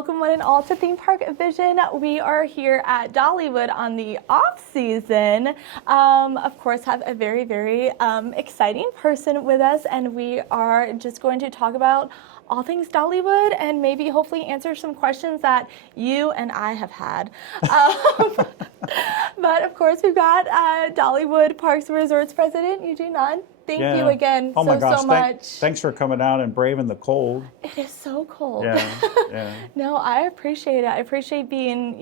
welcome one and all to Theme Park Vision. We are here at Dollywood on the off season. Of course, have a very, very exciting person with us, and we are just going to talk about all things Dollywood and maybe hopefully answer some questions that you and I have had. But of course, we've got Dollywood Parks and Resorts President Eugene on. Thank you again so much. Thanks for coming out and braving the cold. It is so cold. Yeah. No, I appreciate it. I appreciate being,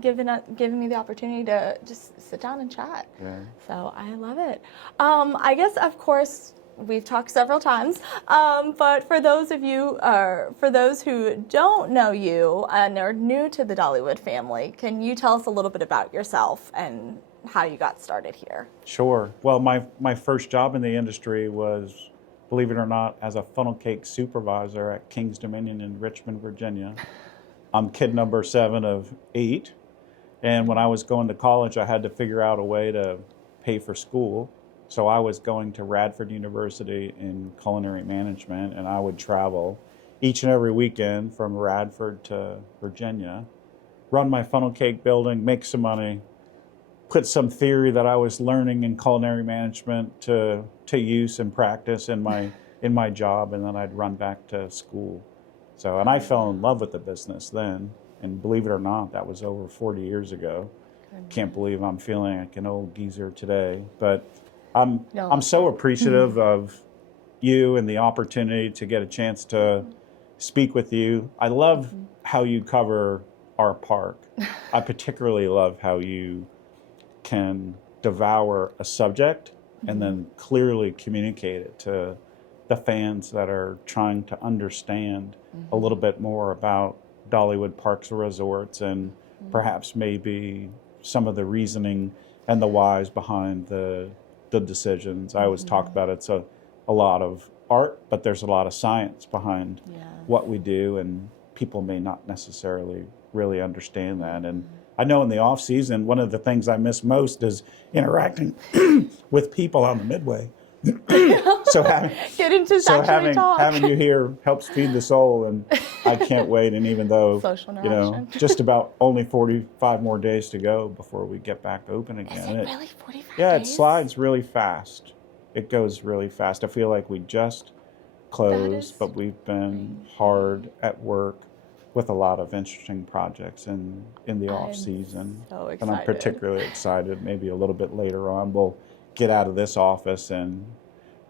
giving me the opportunity to just sit down and chat. Yeah. So I love it. I guess, of course, we've talked several times, but for those who don't know you and are new to the Dollywood family, can you tell us a little bit about yourself and how you got started here? Sure. Well, my first job in the industry was, believe it or not, as a funnel cake supervisor at King's Dominion in Richmond, Virginia. I'm kid number 7 of 8, and when I was going to college, I had to figure out a way to pay for school. So I was going to Radford University in culinary management, and I would travel each and every weekend from Radford to Virginia, run my funnel cake building, make some money, put some theory that I was learning in culinary management to use and practice in my job, and then I'd run back to school. So, and I fell in love with the business then, and believe it or not, that was over 40 years ago. Can't believe I'm feeling like an old geezer today, but I'm so appreciative of you and the opportunity to get a chance to speak with you. I love how you cover our park. I particularly love how you can devour a subject and then clearly communicate it to the fans that are trying to understand a little bit more about Dollywood Parks and Resorts, and perhaps maybe some of the reasoning and the whys behind the decisions. I always talk about it's a lot of art, but there's a lot of science behind what we do, and people may not necessarily really understand that. And I know in the off season, one of the things I miss most is interacting with people on the midway. So having you here helps feed the soul, and I can't wait. And even though just about only 45 more days to go before we get back open again. Is it really 45 days? Yeah, it slides really fast. It goes really fast. I feel like we just closed, but we've been hard at work with a lot of interesting projects in the off season. So excited. And I'm particularly excited. Maybe a little bit later on, we'll get out of this office and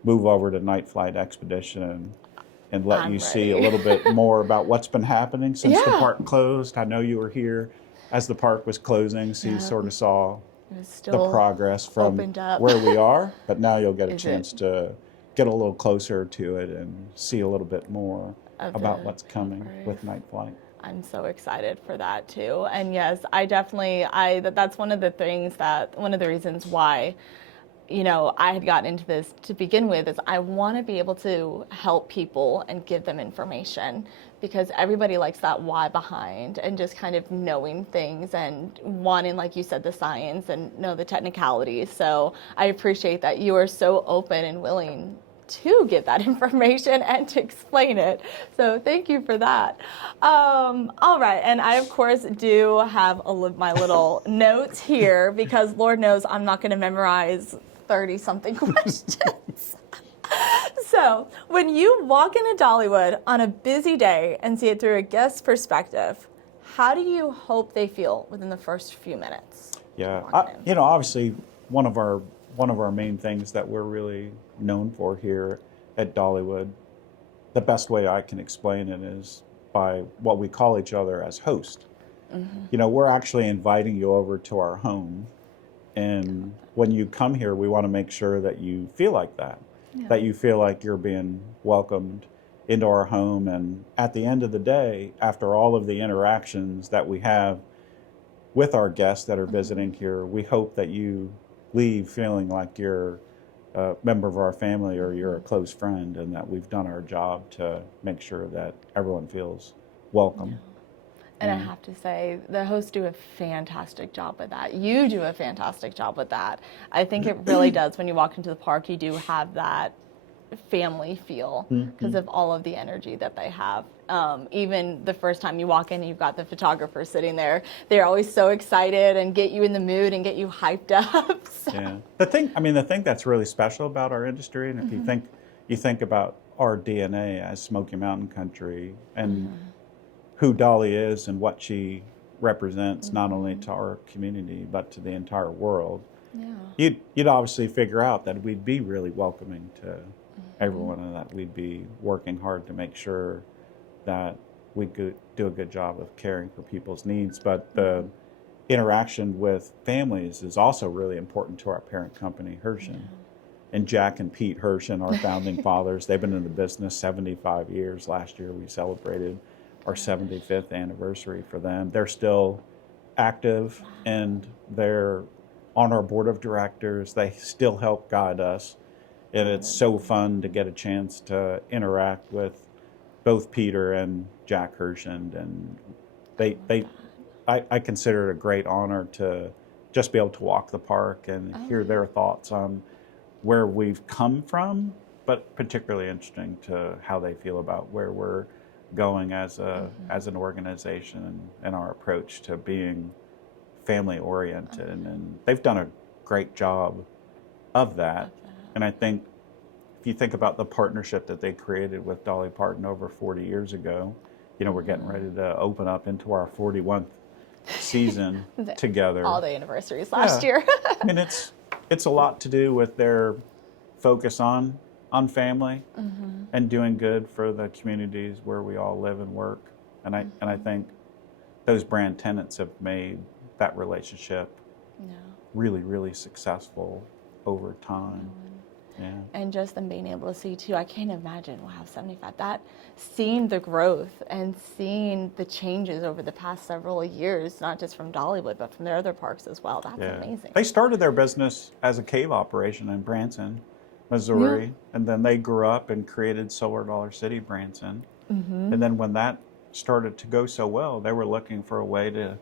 move over to Nightflight Expedition and let you see a little bit more about what's been happening since the park closed. I know you were here as the park was closing, so you sort of saw the progress from where we are, but now you'll get a chance to get a little closer to it and see a little bit more about what's coming with Nightflight. I'm so excited for that too. And yes, that's one of the reasons why, I had gotten into this to begin with, is I want to be able to help people and give them information, because everybody likes that why behind and just kind of knowing things and wanting, like you said, the science and know the technicalities. So I appreciate that you are so open and willing to give that information and to explain it. So thank you for that. All right, and I of course do have my little notes here, because Lord knows I'm not going to memorize 30-something questions. So when you walk into Dollywood on a busy day and see it through a guest's perspective, how do you hope they feel within the first few minutes? Yeah, obviously one of our main things that we're really known for here at Dollywood, the best way I can explain it is by what we call each other as host. We're actually inviting you over to our home, and when you come here, we want to make sure that you feel like that, that you feel like you're being welcomed into our home. And at the end of the day, after all of the interactions that we have with our guests that are visiting here, we hope that you leave feeling like you're a member of our family or you're a close friend, and that we've done our job to make sure that everyone feels welcome. And I have to say, the hosts do a fantastic job with that. You do a fantastic job with that. I think it really does. When you walk into the park, you do have that family feel Mm-hmm. because of all of the energy that they have. Even the first time you walk in and you've got the photographer sitting there, they're always so excited and get you in the mood and get you hyped up. So. Yeah. The thing that's really special about our industry, and if you think about our DNA as Smoky Mountain country and who Dolly is and what she represents, not only to our community but to the entire world, you'd obviously figure out that we'd be really welcoming to everyone, and that we'd be working hard to make sure that we could do a good job of caring for people's needs. But the interaction with families is also really important to our parent company, Hershen. And Jack and Pete Hershen, our founding fathers, they've been in the business 75 years. Last year we celebrated our 75th anniversary for them. They're still active and they're on our board of directors. They still help guide us. And it's so fun to get a chance to interact with both Peter and Jack Hershen. And I consider it a great honor to just be able to walk the park and hear their thoughts on where we've come from, but particularly interesting to how they feel about where we're going as an organization and our approach to being family oriented. And they've done a great job of that. And I think if you think about the partnership that they created with Dolly Parton over 40 years ago, we're getting ready to open up into our 41th season together. All the anniversaries last year. I mean, it's a lot to do with their focus on family and doing good for the communities where we all live and work. And I think those brand tenants have made that relationship really, really successful over time. Yeah. And just them being able to see too, I can't imagine, wow, 75, seeing the growth and seeing the changes over the past several years, not just from Dollywood, but from their other parks as well. That's amazing. They started their business as a cave operation in Branson, Missouri, and then they grew up and created Solar Dollar City Branson. And then when that started to go so well, they were looking for a way to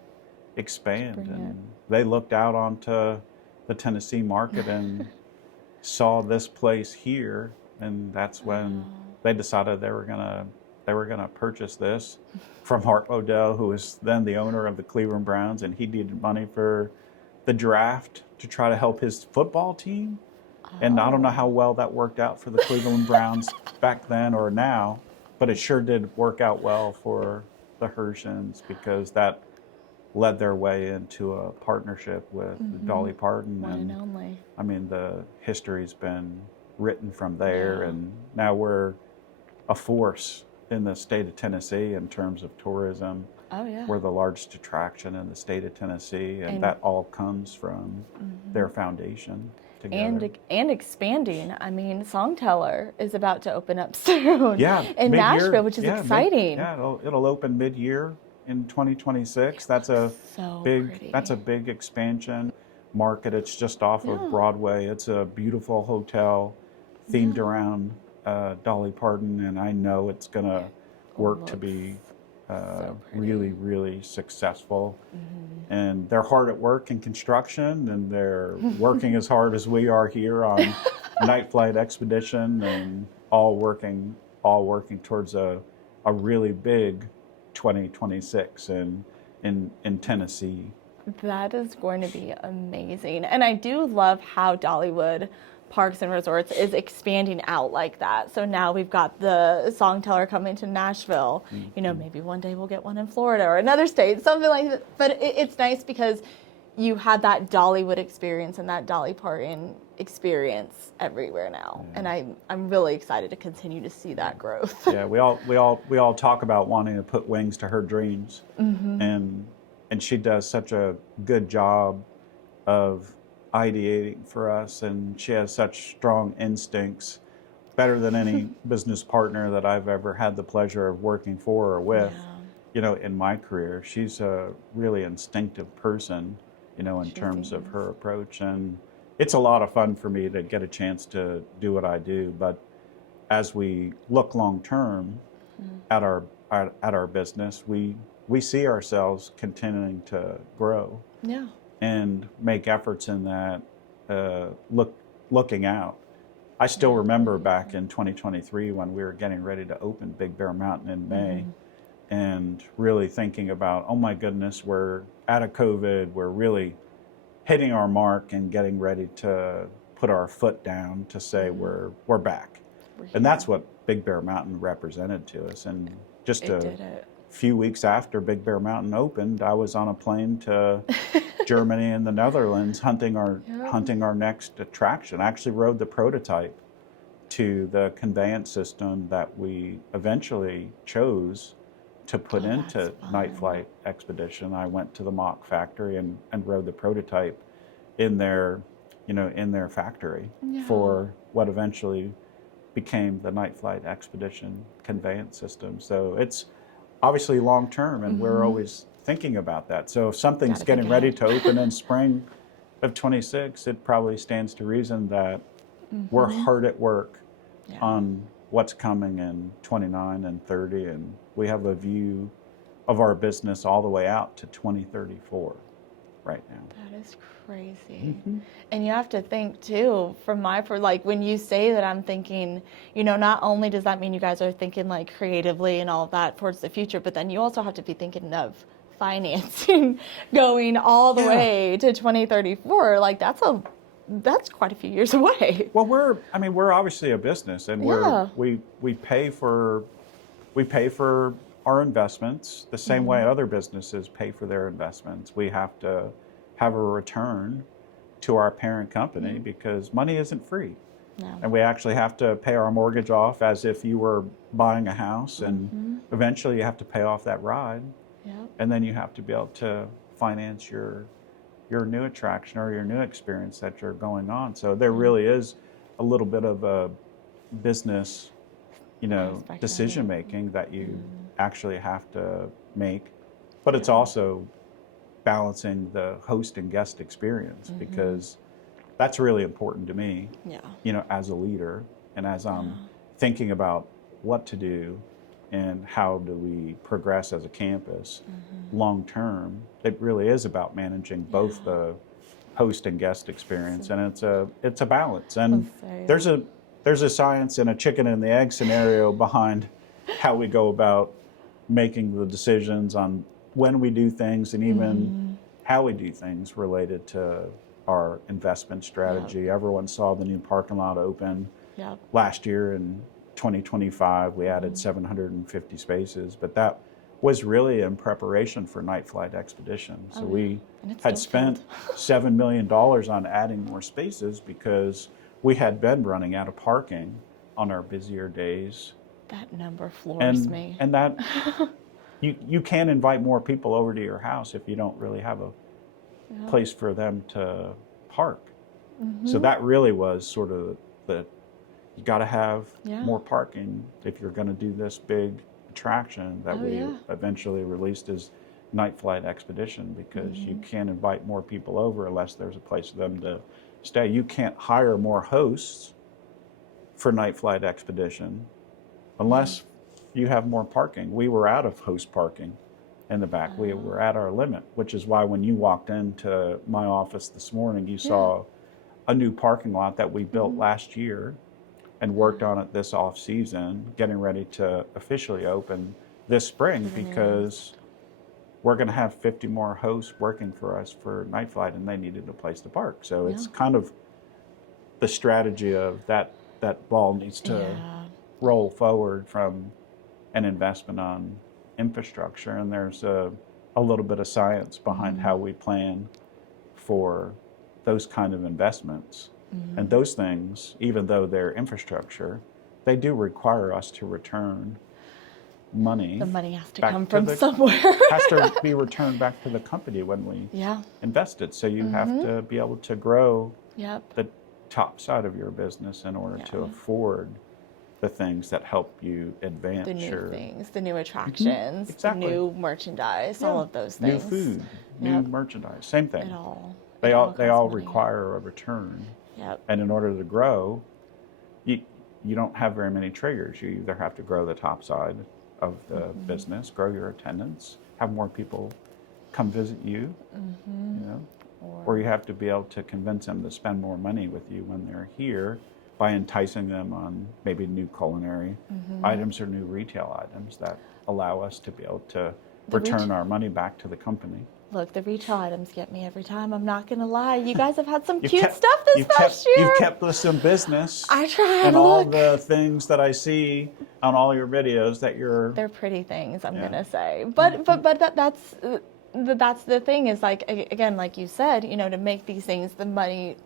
expand. And they looked out onto the Tennessee market and saw this place here, and that's when they decided they were gonna purchase this from Hart Odell, who was then the owner of the Cleveland Browns, and he needed money for the draft to try to help his football team. And I don't know how well that worked out for the Cleveland Browns back then or now, but it sure did work out well for the Hershens, because that led their way into a partnership with Dolly Parton. One and only. I mean, the history's been written from there, and now we're a force in the state of Tennessee in terms of tourism. We're the largest attraction in the state of Tennessee, and that all comes from their foundation together. And expanding. I mean, Songteller is about to open up soon in mid-year. Nashville, which is exciting. It'll open mid-year in 2026. That's a big expansion market. It's just off of Broadway. It's a beautiful hotel themed around Dolly Parton, and I know it's going to work to be really, really successful. And they're hard at work in construction, and they're working as hard as we are here on Nightflight Expedition, and all working towards a really big 2026 in Tennessee. That is going to be amazing. And I do love how Dollywood Parks and Resorts is expanding out like that. So now we've got the Songteller coming to Nashville. Maybe one day we'll get one in Florida or another state, something like that. But it's nice because you had that Dollywood experience and that Dolly Parton experience everywhere now. And I'm really excited to continue to see that growth. We all talk about wanting to put wings to her dreams. And she does such a good job of ideating for us, and she has such strong instincts, better than any business partner that I've ever had the pleasure of working for or with. In my career, she's a really instinctive person, in terms of her approach, and it's a lot of fun for me to get a chance to do what I do. But as we look long term at our business, we see ourselves continuing to grow. And make efforts in that, looking out I still remember back in 2023 when we were getting ready to open Big Bear Mountain in May, and really thinking about, oh my goodness, we're out of COVID, we're really hitting our mark and getting ready to put our foot down to say we're back. And that's what Big Bear Mountain represented to us. And just a few weeks after Big Bear Mountain opened, I was on a plane to Germany and the Netherlands hunting our next attraction. I actually rode the prototype to the conveyance system that we eventually chose to put into Nightflight Expedition. I went to the mock factory and rode the prototype in their factory for what eventually became the Nightflight Expedition conveyance system. So it's obviously long term, and we're always thinking about that. So if something's getting ready to open in spring of 26, it probably stands to reason that we're hard at work on what's coming in 29 and 30, and we have a view of our business all the way out to 2034 right now. That is crazy. And you have to think too, like when you say that, I'm thinking, not only does that mean you guys are thinking like creatively and all of that towards the future, but then you also have to be thinking of financing going all the way to 2034. Like that's quite a few years away. Well, we're obviously a business, and we pay for our investments the same way other businesses pay for their investments. We have to have a return to our parent company because money isn't free. No. And we actually have to pay our mortgage off as if you were buying a house, and eventually you have to pay off that ride. And then you have to be able to finance your new attraction or your new experience that you're going on. So there really is a little bit of a business, decision making that you actually have to make. But it's also balancing the host and guest experience, because that's really important to me, as a leader, and as I'm thinking about what to do and how do we progress as a campus long term. It really is about managing both the host and guest experience, and it's a balance. And there's a science and a chicken and the egg scenario behind how we go about making the decisions on when we do things, and even how we do things related to our investment strategy. Everyone saw the new parking lot open last year in 2025. We added 750 spaces, but that was really in preparation for Nightflight Expedition. So we had spent $7 million on adding more spaces because we had been running out of parking on our busier days. That number floors me. And that you can't invite more people over to your house if you don't really have a place for them to park. So that really was sort of you got to have more parking if you're going to do this big attraction that we eventually released as Nightflight Expedition, because you can't invite more people over unless there's a place for them to stay. You can't hire more hosts for Nightflight Expedition unless you have more parking. We were out of host parking in the back. We were at our limit, which is why when you walked into my office this morning, you saw a new parking lot that we built last year and worked on it this off season, getting ready to officially open this spring, because we're going to have 50 more hosts working for us for Nightflight, and they needed a place to park. So it's kind of the strategy of that ball needs to roll forward from an investment on infrastructure, and there's a little bit of science behind how we plan for those kind of investments. And those things, even though they're infrastructure, they do require us to return money. The money has to come from somewhere. Has to be returned back to the company when we invested. So you have to be able to grow the top side of your business in order to afford the things that help you advance the new things, the new attractions, the new merchandise, all of those things. New food, new merchandise, same thing. They all require a return. And in order to grow, you don't have very many triggers. You either have to grow the top side of the business, grow your attendance, have more people come visit you, or you have to be able to convince them to spend more money with you when they're here, by enticing them on maybe new culinary items or new retail items that allow us to be able to return our money back to the company. Look, the retail items get me every time. I'm not going to lie. You guys have had some You've cute kept- stuff this past year. You've kept us in business. I tried. And all Look. the things that I see on all your videos that They're pretty things, I'm Yeah. gonna say. But that's the thing is, like, again, like you said, you know, to make these things, the money,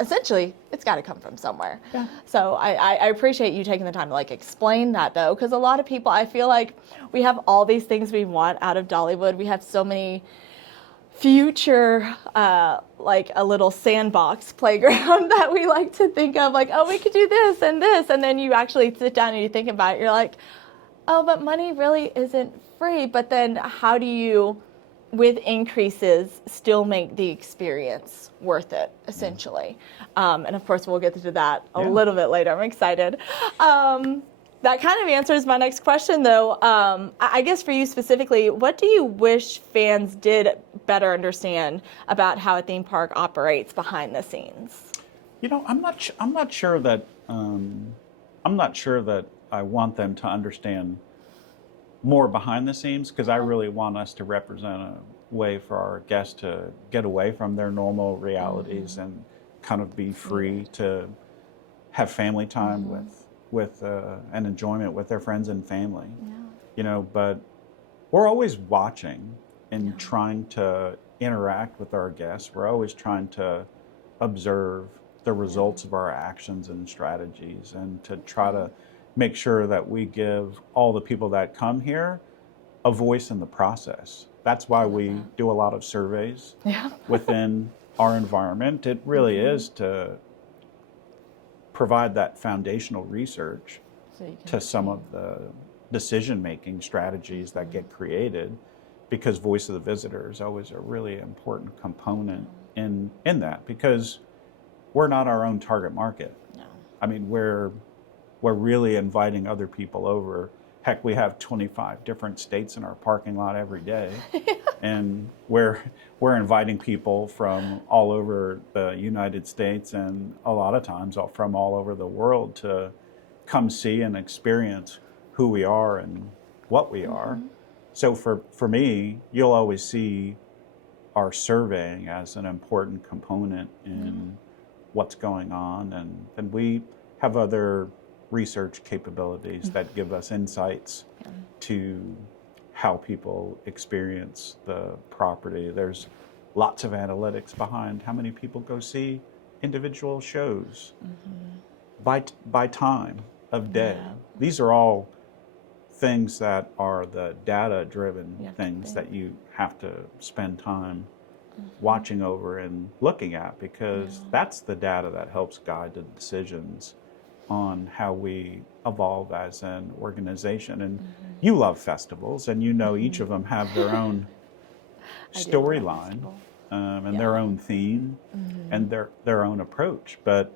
essentially, it's got to come from somewhere. Yeah. So I appreciate you taking the time to, like, explain that, though, because a lot of people, I feel like we have all these things we want out of Dollywood. We have so many future, like a little sandbox playground that we like to think of, like, oh, we could do this, and then you actually sit down and you think about it, you're like, oh, but money really isn't free. But then how do you, with increases, still make the experience worth it, essentially? And of course, we'll get to that a little bit later. I'm excited. That kind of answers my next question, though. I guess for you specifically, what do you wish fans did better understand about how a theme park operates behind the scenes? You know, I'm not sure that I want them to understand more behind the scenes, because I really want us to represent a way for our guests to get away from their normal realities and kind of be free to have family time with and enjoyment with their friends and family. Yeah. You know, but we're always watching and trying to interact with our guests. We're always trying to observe the results of our actions and strategies, and to try to make sure that we give all the people that come here a voice in the process. That's why we do a lot of surveys within our environment. It really is to provide that foundational research to some of the decision-making strategies that get created, because voice of the visitor is always a really important component in that, because we're not our own target market. No. I mean, we're really inviting other people over. Heck, we have 25 different states in our parking lot every day. And we're inviting people from all over the United States, and a lot of times from all over the world, to come see and experience who we are and what we are. So for me, you'll always see our surveying as an important component in what's going on. And we have other research capabilities that give us insights to how people experience the property. There's lots of analytics behind how many people go see individual shows by time of day. Yeah. These are all things that are the data-driven things that you have to spend time watching over and looking at, because that's the data that helps guide the decisions on how we evolve as an organization. And you love festivals, and you know each of them have their own storyline and their own theme and their own approach. But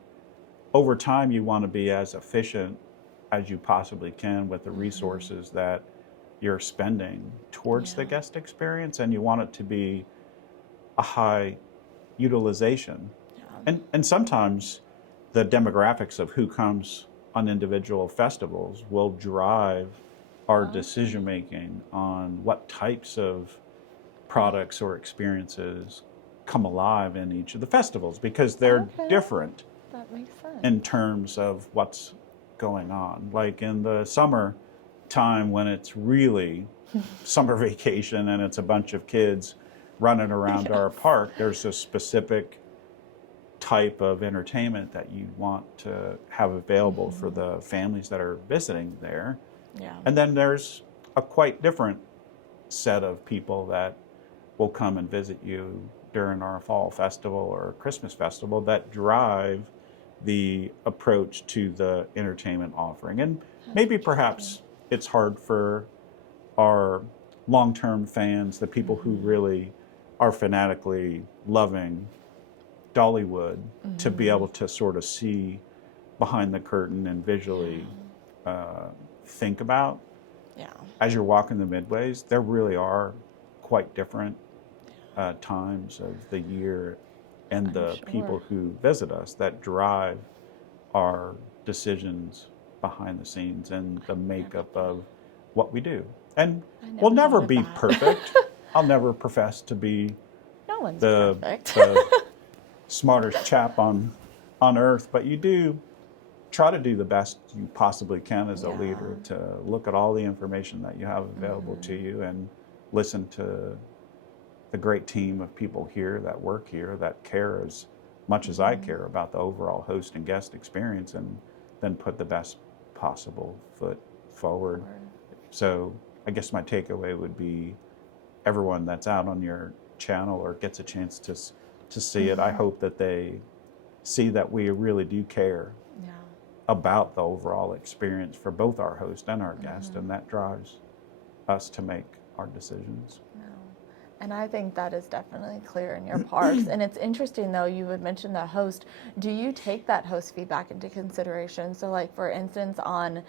over time, you want to be as efficient as you possibly can with the resources that you're spending towards the guest experience, and you want it to be a high utilization. And sometimes the demographics of who comes on individual festivals will drive our decision making on what types of products or experiences come alive in each of the festivals, because they're different That makes sense. in terms of what's going on. Like in the summer time, when it's really summer vacation and it's a bunch of kids running around our park, there's a specific type of entertainment that you want to have available for the families that are visiting there. Yeah. And then there's a quite different set of people that will come and visit you during our fall festival or Christmas festival that drive the approach to the entertainment offering. And maybe perhaps it's hard for our long-term fans, the people who really are fanatically loving Dollywood, to be able to sort of see behind the curtain and visually think about. As you're walking the midways, there really are quite different times of the year and the people who visit us that drive our decisions behind the scenes and the makeup of what we do. And we'll never thought of be that. perfect. I'll never profess to be No one's the, perfect. the smartest chap on earth, but you do try to do the best you possibly can as a leader, to look at all the information that you have available to you and listen to the great team of people here that work here that care as much as I care about the overall host and guest experience, and then put the best possible foot forward. So I guess my takeaway would be, everyone that's out on your channel or gets a chance to see it, I hope that they see that we really do care about the overall experience for both our host and our guest, and that drives us to make our decisions. And I think that is definitely clear in your parks. And it's interesting, though, you would mention the host. Do you take that host feedback into consideration? So, like, for instance, on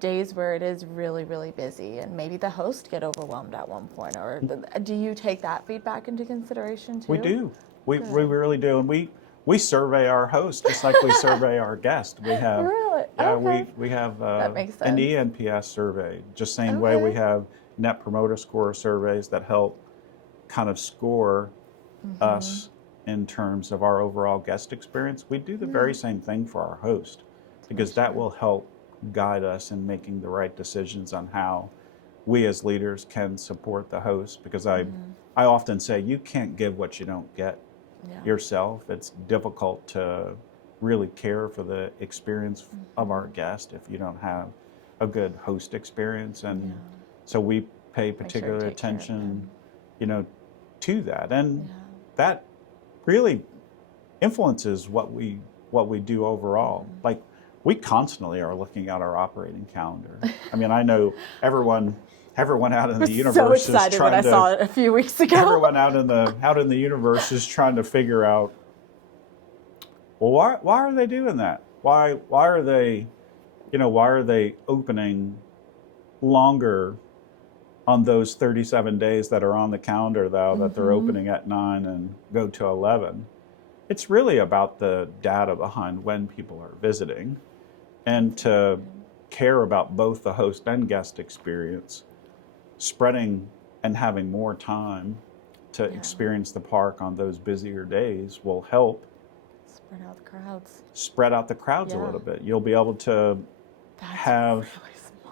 days where it is really, really busy and maybe the host get overwhelmed at one point, or do you take that feedback into consideration, too? We do. We really do. And we survey our host just like we survey our guest. We have, Really? yeah, Okay. we have That makes an sense. ENPS survey, just same way we have Net Promoter Score surveys that help kind of score us in terms of our overall guest experience. We do the very same thing for our host, because that will help guide us in making the right decisions on how we as leaders can support the host. Because I often say, you can't give what you don't get yourself. It's difficult to really care for the experience of our guest if you don't have a good host experience. And so we pay particular attention, to that, and that really influences what we do overall. Like, we constantly are looking at our operating calendar. I mean, I know everyone out in the universe so excited is trying when I to, saw it a few weeks ago. Everyone out in the universe is trying to figure out, well, why are they doing that? Why are they opening longer on those 37 days that are on the calendar, though, that they're opening at 9 and go to 11. It's really about the data behind when people are visiting, and to care about both the host and guest experience, spreading and having more time to experience the park on those busier days will help spread out the crowds a little bit. You'll be able to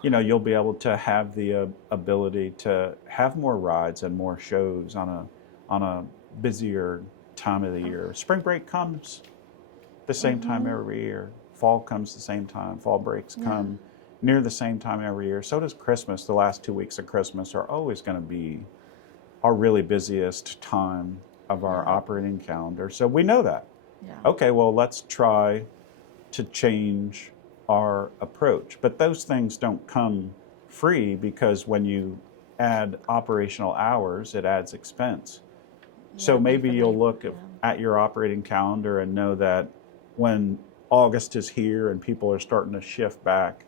you'll be able to have the ability to have more rides and more shows on a busier time of the year. Spring break comes the same time every year. Fall comes the same time. Fall breaks come near the same time every year. So does Christmas. The last 2 weeks of Christmas are always going to be our really busiest time of our operating calendar. So we know that. Okay, well, let's try to change our approach. But those things don't come free, because when you add operational hours, it adds expense. So maybe you'll look at your operating calendar and know that when August is here and people are starting to shift back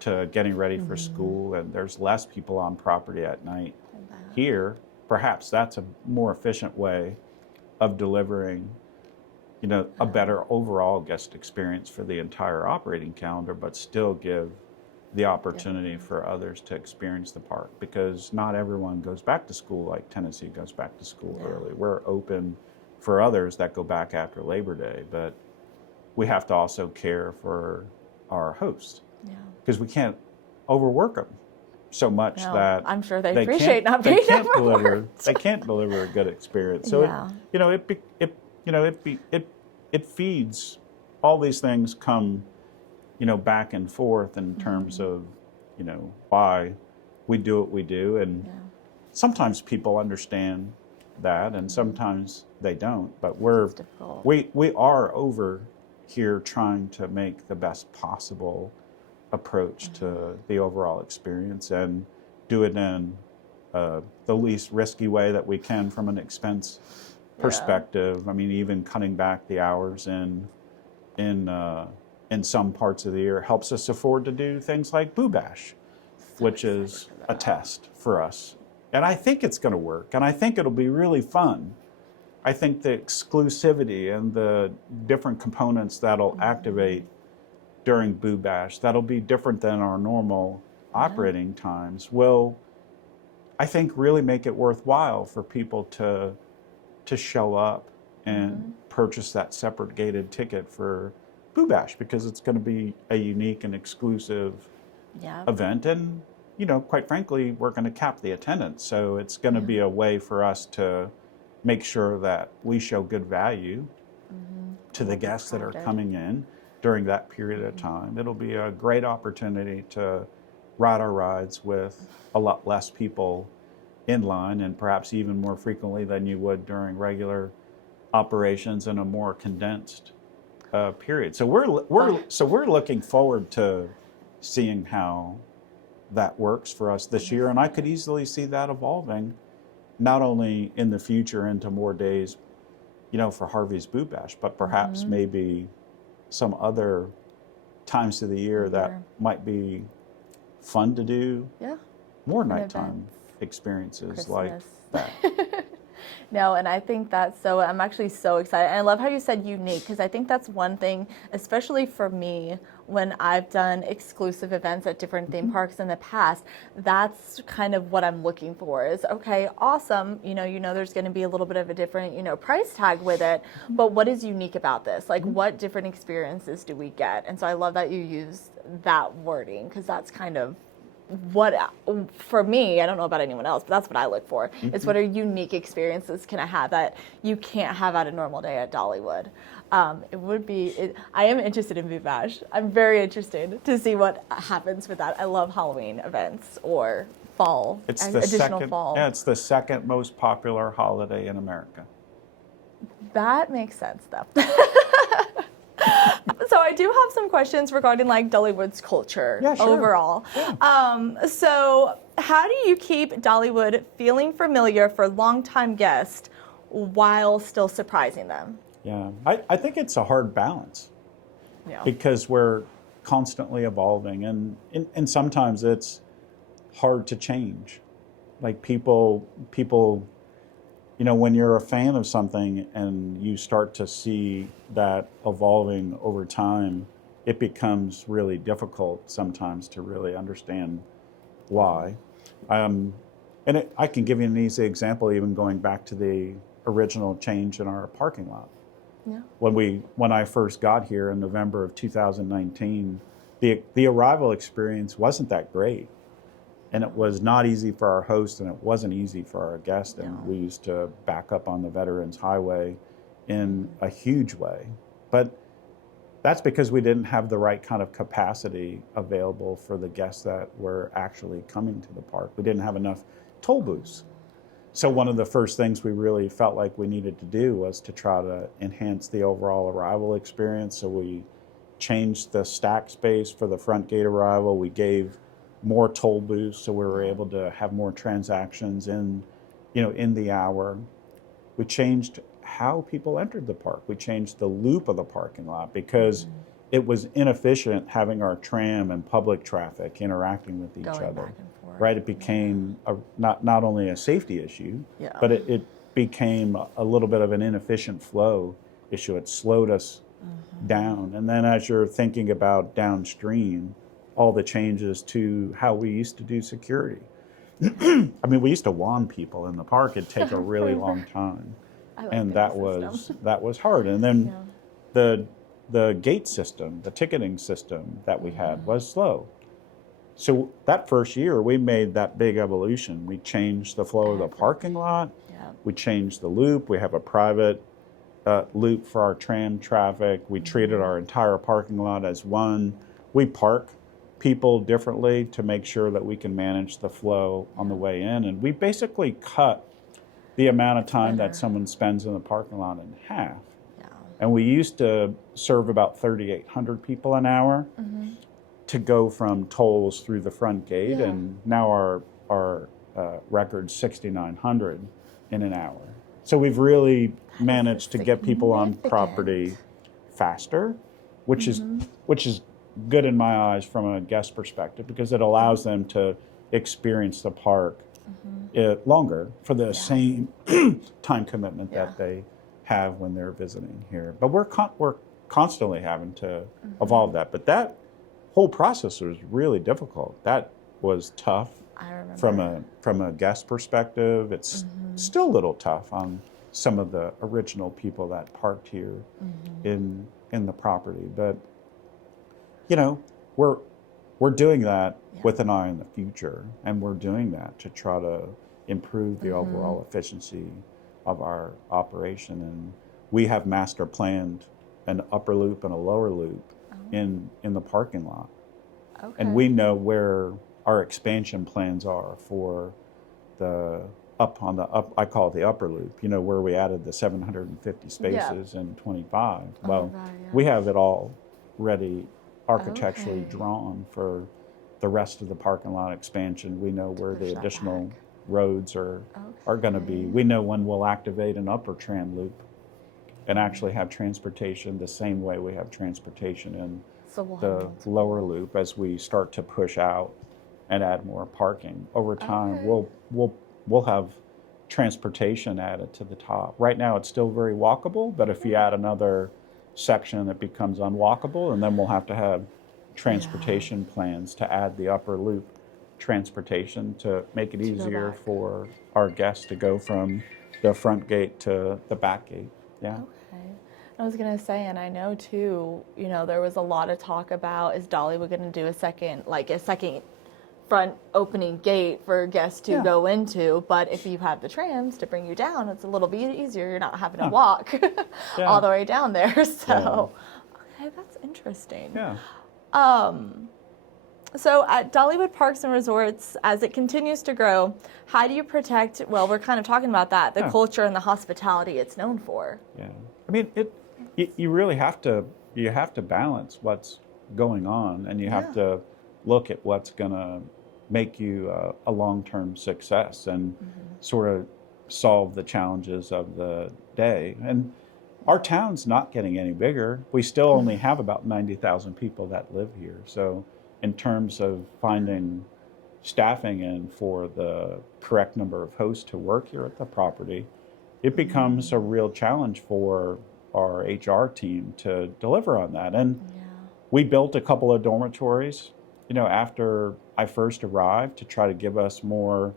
to getting ready for school, and there's less people on property at night here, perhaps that's a more efficient way of delivering a better overall guest experience for the entire operating calendar, but still give the opportunity for others to experience the park, because not everyone goes back to school like Tennessee goes back to school early. We're open for others that go back after Labor Day, but we have to also care for our hosts, because we can't overwork them so much that I'm sure they appreciate not being overworked. They can't deliver a good experience. So it feeds, all these things come, back and forth in terms of, why we do what we do. And sometimes people understand that, and sometimes they don't. But we are over here trying to make the best possible approach to the overall experience, and do it in the least risky way that we can from an expense perspective. I mean, even cutting back the hours in some parts of the year helps us afford to do things like Boo Bash, which is a test for us. And I think it's going to work, and I think it'll be really fun. I think the exclusivity and the different components that'll activate during Boo Bash that'll be different than our normal operating times will, I think, really make it worthwhile for people to show up and purchase that separate gated ticket for Boo Bash, because it's going to be a unique and exclusive event. And, you know, quite frankly, we're going to cap the attendance. So it's going to be a way for us to make sure that we show good value to the guests that are coming in during that period of time. It'll be a great opportunity to ride our rides with a lot less people in line, and perhaps even more frequently than you would during regular operations in a more condensed period. So we're looking forward to seeing how that works for us this year, and I could easily see that evolving, not only in the future into more days, you know, for Harvey's Boo Bash, but perhaps maybe some other times of the year that might be fun to do. More nighttime experiences like that. No, and I think that's so, I'm actually so excited. And I love how you said unique, because I think that's one thing, especially for me, when I've done exclusive events at different theme parks in the past, that's kind of what I'm looking for is, okay, awesome. You know, there's going to be a little bit of a different, you know, price tag with it, but what is unique about this? Like, what different experiences do we get? And so I love that you use that wording, because that's kind of what, for me, I don't know about anyone else, but that's what I look for. Is what are unique experiences can I have that you can't have at a normal day at Dollywood? It would be, I am interested in Boo Bash. I'm very interested to see what happens with that. I love Halloween events or fall, fall. Yeah, it's the second most popular holiday in America. That makes sense, though. So I do have some questions regarding like Dollywood's culture overall. So how do you keep Dollywood feeling familiar for longtime guests while still surprising them? Yeah, I think it's a hard balance because we're constantly evolving, and sometimes it's hard to change. Like people, you know, when you're a fan of something and you start to see that evolving over time, it becomes really difficult sometimes to really understand why. I can give you an easy example, even going back to the original change in our parking lot. Yeah. When I first got here in November of 2019, the arrival experience wasn't that great. And it was not easy for our host, and it wasn't easy for our guests. And we used to back up on the Veterans Highway in a huge way. But that's because we didn't have the right kind of capacity available for the guests that were actually coming to the park. We didn't have enough toll booths. So one of the first things we really felt like we needed to do was to try to enhance the overall arrival experience. So we changed the stack space for the front gate arrival. We gave more toll booths, so we were able to have more transactions in the hour. We changed how people entered the park. We changed the loop of the parking lot because it was inefficient having our tram and public traffic interacting with each other. Right? It became not only a safety issue, but it became a little bit of an inefficient flow issue. It slowed us down. And then as you're thinking about downstream, all the changes to how we used to do security. I mean, we used to wand people in the park. It'd take a really long time. And that was hard. And then the gate system, the ticketing system that we had was slow. So that first year, we made that big evolution. We changed the flow of the parking lot. We changed the loop. We have a private loop for our tram traffic. We treated our entire parking lot as one. We park people differently to make sure that we can manage the flow on the way in. And we basically cut the amount of time that someone spends in the parking lot in half. And we used to serve about 3,800 people an hour to go from tolls through the front gate. And now our record's 6,900 in an hour. So we've really managed to get people on property faster, which is good in my eyes from a guest perspective, because it allows them to experience the park longer for the same time commitment that they have when they're visiting here. But we're constantly having to evolve that. But that whole process was really difficult. That was tough. I remember. From a guest perspective. It's still a little tough on some of the original people that parked here in the property. But you know, we're doing that with an eye on the future, and we're doing that to try to improve the overall efficiency of our operation. And we have master planned an upper loop and a lower loop in the parking lot. Okay. And we know where our expansion plans are for the I call it the upper loop, you know, where we added the 750 spaces in 25. Well, we have it all ready, architecturally drawn for the rest of the parking lot expansion. We know where the additional roads are going to be. We know when we'll activate an upper tram loop and actually have transportation the same way we have transportation in the lower loop as we start to push out and add more parking. Over time, we'll have transportation added to the top. Right now, it's still very walkable, but if you add another section, it becomes unwalkable, and then we'll have to have transportation plans to add the upper loop transportation to make it easier for our guests to go from the front gate to the back gate. Yeah. Okay. I was going to say, and I know too, you know, there was a lot of talk about, is Dollywood going to do a second front opening gate for guests to go into, but if you have the trams to bring you down, it's a little bit easier. You're not having to walk all the way down there. So, okay, that's interesting. Yeah. So at Dollywood Parks and Resorts, as it continues to grow, how do you protect, well, we're kind of talking about that, the culture and the hospitality it's known for? Yeah. I mean, you really have to balance what's going on, and you have to look at what's going to make you a long-term success and sort of solve the challenges of the day. And our town's not getting any bigger. We still only have about 90,000 people that live here. So in terms of finding staffing in for the correct number of hosts to work here at the property, it becomes a real challenge for our HR team to deliver on that. And we built a couple of dormitories, you know, after I first arrived, to try to give us more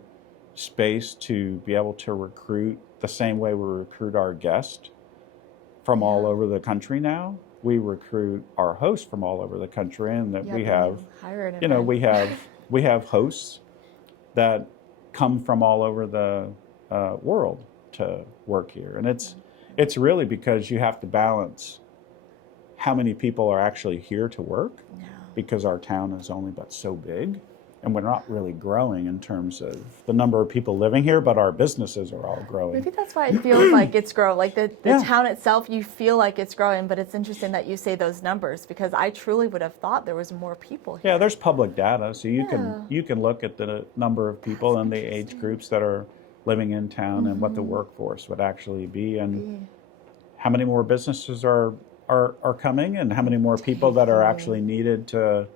space to be able to recruit the same way we recruit our guests from all over the country now. We recruit our hosts from all over the country, and that we have, you know, we have hosts that come from all over the world to work here. And it's really because you have to balance how many people are actually here to work, because our town is only but so big, and we're not really growing in terms of the number of people living here, but our businesses are all growing. Maybe that's why it feels like it's growing. Like the town itself, you feel like it's growing, but it's interesting that you say those numbers, because I truly would have thought there was more people here. Yeah, there's public data, so you can look at the number of people and the age groups that are living in town and what the workforce would actually be, and how many more businesses are coming, and how many more people that are actually needed to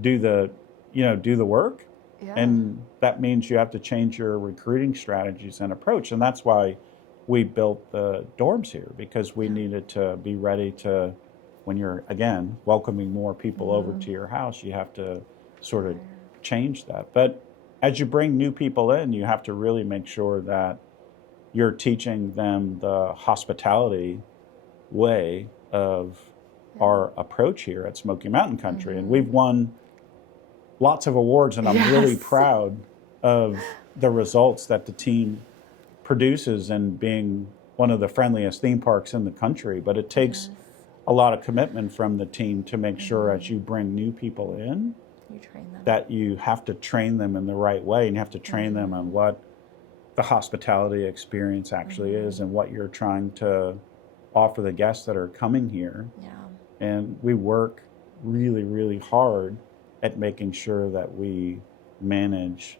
do the work. And that means you have to change your recruiting strategies and approach. And that's why we built the dorms here, because we needed to be ready to, when you're, again, welcoming more people over to your house, you have to sort of change that. But as you bring new people in, you have to really make sure that you're teaching them the hospitality way of our approach here at Smoky Mountain Country. And we've won lots of awards, and I'm really proud of the results that the team produces in being one of the friendliest theme parks in the country. But it takes a lot of commitment from the team to make sure, as you bring new people in, you train them, that you have to train them in the right way, and you have to train them on what the hospitality experience actually is, and what you're trying to offer the guests that are coming here. And we work really, really hard at making sure that we manage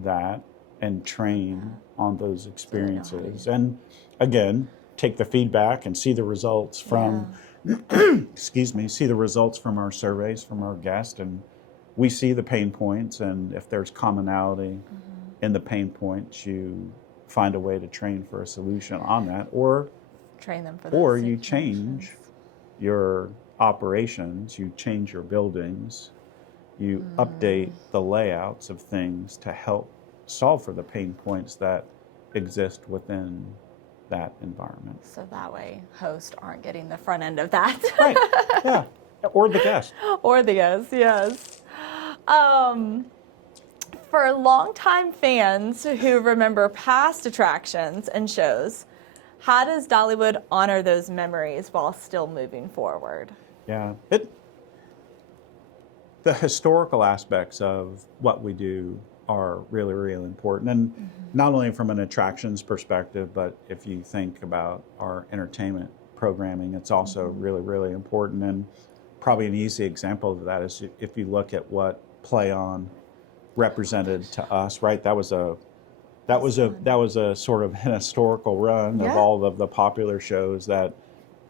that and train on those experiences. And again, take the feedback and see the results from, see the results from our surveys from our guests. And we see the pain points, and if there's commonality in the pain points, you find a way to train for a solution on that, or train them for or you change your operations, you change your buildings, you update the layouts of things to help solve for the pain points that exist within that environment. So that way hosts aren't getting the front end of that. Right, yeah, or the guest. Or the guest, yes. For longtime fans who remember past attractions and shows, how does Dollywood honor those memories while still moving forward? Yeah, the historical aspects of what we do are really, really important. And not only from an attractions perspective, but if you think about our entertainment programming, it's also really, really important. And probably an easy example of that is if you look at what Play On represented to us, right? That was a sort of an historical run of all of the popular shows that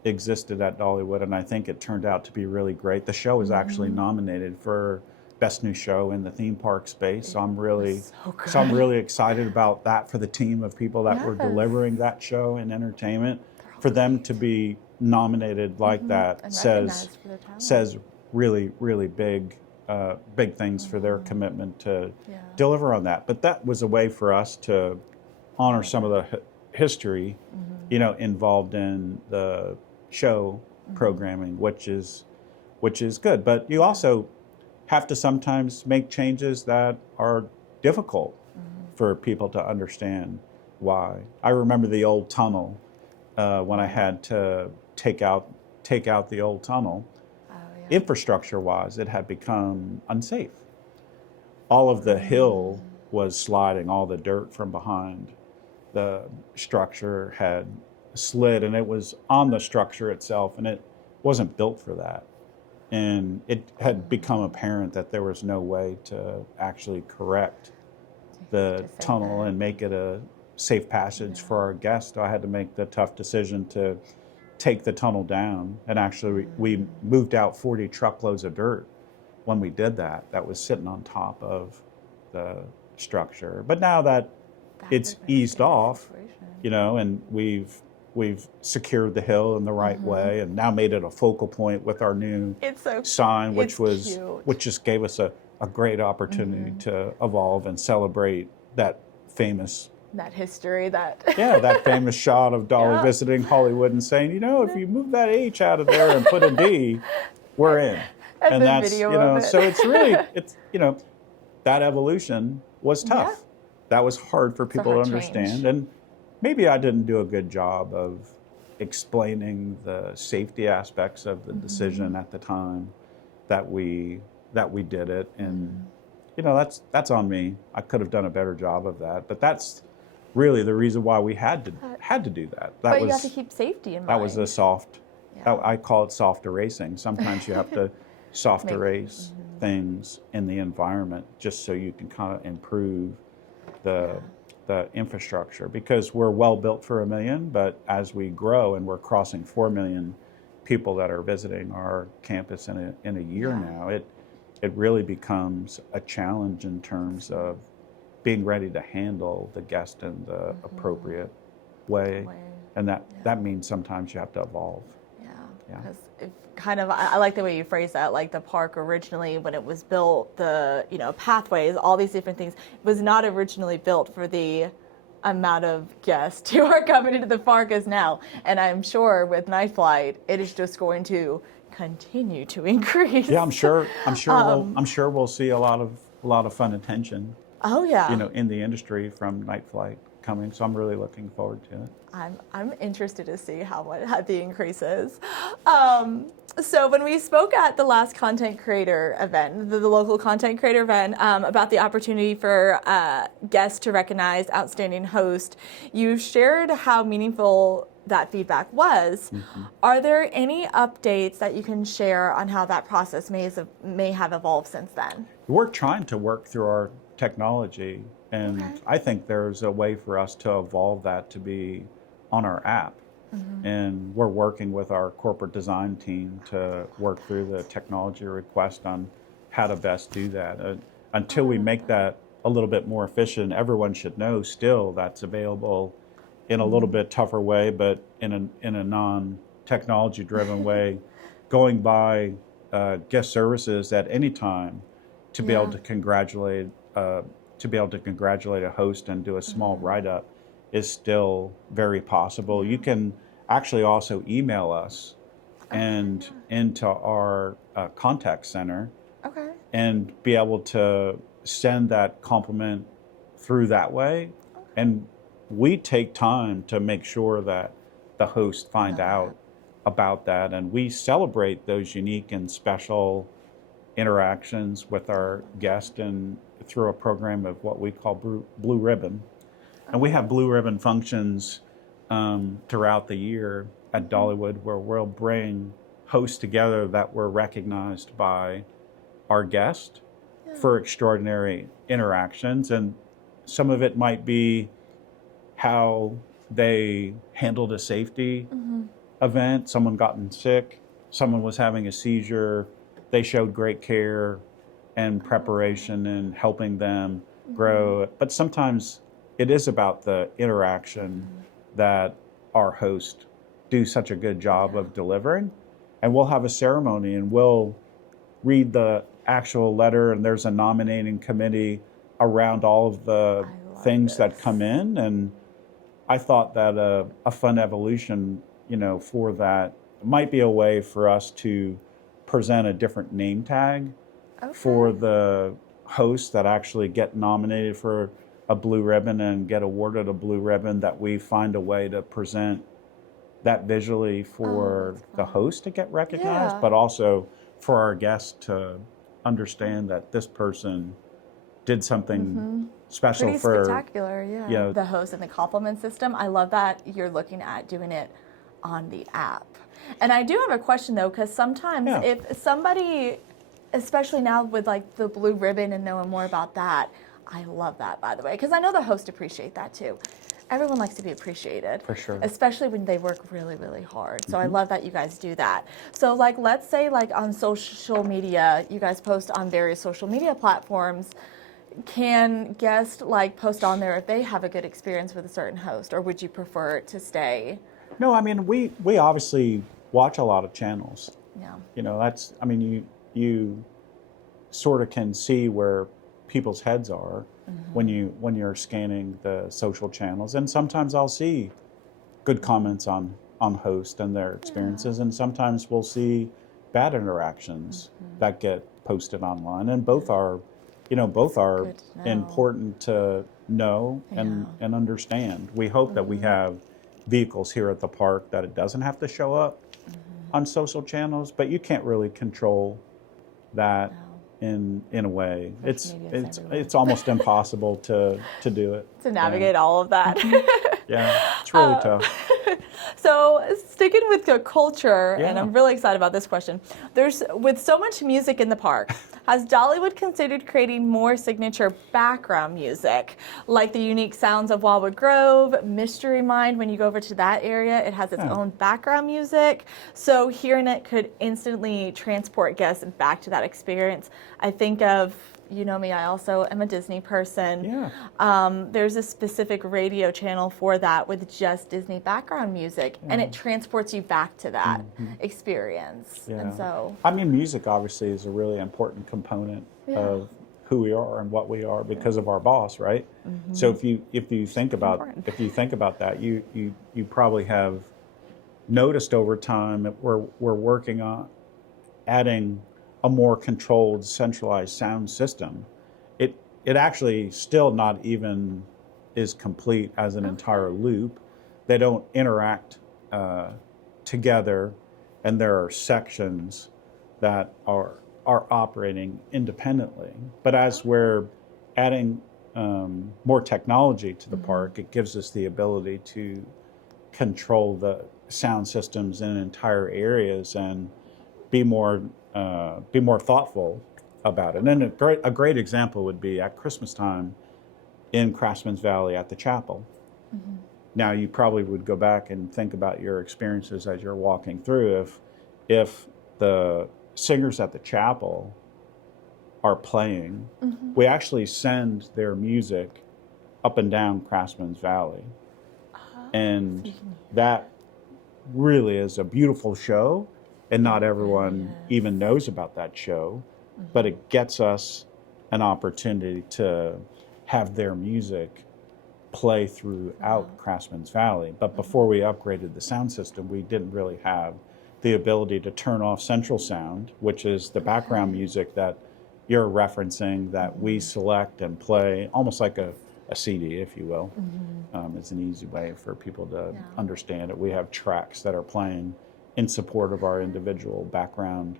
existed at Dollywood, and I think it turned out to be really great. The show was actually nominated for Best New Show in the theme park space, so I'm really excited about that for the team of people that were delivering that show in entertainment. For them to be nominated like that says really, really big things for their commitment to deliver on that. But that was a way for us to honor some of the history, involved in the show programming, which is good. But you also have to sometimes make changes that are difficult for people to understand why. I remember the old tunnel when I had to take out the old tunnel. Infrastructure-wise, it had become unsafe. All of the hill was sliding, all the dirt from behind the structure had slid, and it was on the structure itself, and it wasn't built for that. And it had become apparent that there was no way to actually correct the tunnel and make it a safe passage for our guests. So I had to make the tough decision to take the tunnel down, and actually we moved out 40 truckloads of dirt when we did that. That was sitting on top of the structure. But now that it's eased off, and we've secured the hill in the right way, and now made it a focal point with our new sign, which just gave us a great opportunity to evolve and celebrate that famous history, that famous shot of Dolly visiting Hollywood and saying, if you move that H out of there and put a D, we're in. And that's, so it's really, that evolution was tough. Yeah. That was hard for people to understand. Change. And maybe I didn't do a good job of explaining the safety aspects of the decision at the time that we did it. And, that's on me. I could have done a better job of that. But that's really the reason why we had to do that. But you have to keep safety in mind. That was a soft, I call it soft erasing. Sometimes you have to soft erase things in the environment just so you can kind of improve the infrastructure, because we're well built for 1 million, but as we grow and we're crossing 4 million people that are visiting our campus in a year now, it really becomes a challenge in terms of being ready to handle the guest in the appropriate way. And that means sometimes you have to evolve. Because I like the way you phrase that, like the park originally, when it was built, the pathways, all these different things, was not originally built for the amount of guests who are coming into the park as now. And I'm sure with Nightflight, it is just going to continue to increase. Yeah, I'm sure we'll see a lot of fun attention. Oh yeah. In the industry from Nightflight coming, so I'm really looking forward to it. I'm interested to see how the increase is. So when we spoke at the last content creator event, the local content creator event, about the opportunity for guests to recognize outstanding host, you shared how meaningful that feedback was. Are there any updates that you can share on how that process may have evolved since then? We're trying to work through our technology, and I think there's a way for us to evolve that to be on our app. And we're working with our corporate design team to work through the technology request on how to best do that. Until we make that a little bit more efficient, everyone should know still that's available in a little bit tougher way, but in a non-technology driven way going by guest services at any time to be able to congratulate a host and do a small write-up is still very possible. You can actually also email us and into our contact center and be able to send that compliment through that way. And we take time to make sure that the host find out about that, and we celebrate those unique and special interactions with our guest and through a program of what we call Blue Ribbon. And we have Blue Ribbon functions throughout the year at Dollywood where we'll bring hosts together that were recognized by our guest for extraordinary interactions. And some of it might be how they handled a safety event. Someone gotten sick, someone was having a seizure. They showed great care and preparation in helping them grow. But sometimes it is about the interaction that our hosts do such a good job of delivering. And we'll have a ceremony and we'll read the actual letter, and there's a nominating committee around all of the things that come in. And I thought that a fun evolution, for that might be a way for us to present a different name tag for the hosts that actually get nominated for a blue ribbon and get awarded a blue ribbon, that we find a way to present that visually for the host to get recognized, but also for our guests to understand that this person did something special. Pretty spectacular, the host and the compliment system. I love that you're looking at doing it on the app. And I do have a question though, because sometimes if somebody, especially now with like the blue ribbon and knowing more about that, I love that, by the way, because I know the hosts appreciate that too. Everyone likes to be appreciated. For sure. Especially when they work really, really hard. So I love that you guys do that. So like, let's say like on social media, you guys post on various social media platforms. Can guests like post on there if they have a good experience with a certain host, or would you prefer it to stay? No, I mean, we obviously watch a lot of channels. Yeah. That's, I mean, you sort of can see where people's heads are when you're scanning the social channels. And sometimes I'll see good comments on host and their experiences, and sometimes we'll see bad interactions that get posted online, and both are important to know and understand. We hope that we have vehicles here at the park that it doesn't have to show up on social channels, but you can't really control that in a way. It's almost impossible to do it. To navigate all of that. Yeah, it's really tough. So sticking with the culture, and I'm really excited about this question. With so much music in the park, has Dollywood considered creating more signature background music, like the unique sounds of Wildwood Grove, Mystery Mind? When you go over to that area, it has its own background music. So hearing it could instantly transport guests back to that experience. I think of, you know me, I also am a Disney person. Yeah. There's a specific radio channel for that with just Disney background music, and it transports you back to that experience. Yeah. And so, I mean, music obviously is a really important component of who we are and what we are because of our boss, right? So if you think about that, you probably have noticed over time that we're working on adding a more controlled, centralized sound system. It actually still not even is complete as an entire loop. They don't interact together, and there are sections that are operating independently. But as we're adding more technology to the park, it gives us the ability to control the sound systems in entire areas and be more thoughtful about it. And then a great example would be at Christmas time in Craftsman's Valley at the chapel. Now you probably would go back and think about your experiences as you're walking through. If the singers at the chapel are playing, we actually send their music up and down Craftsman's Valley. And that really is a beautiful show. and not everyone even knows about that show, but it gets us an opportunity to have their music play throughout Craftsman's Valley. But before we upgraded the sound system, we didn't really have the ability to turn off central sound, which is the background music that you're referencing, that we select and play almost like a CD, if you will. It's an easy way for people to understand it. We have tracks that are playing in support of our individual background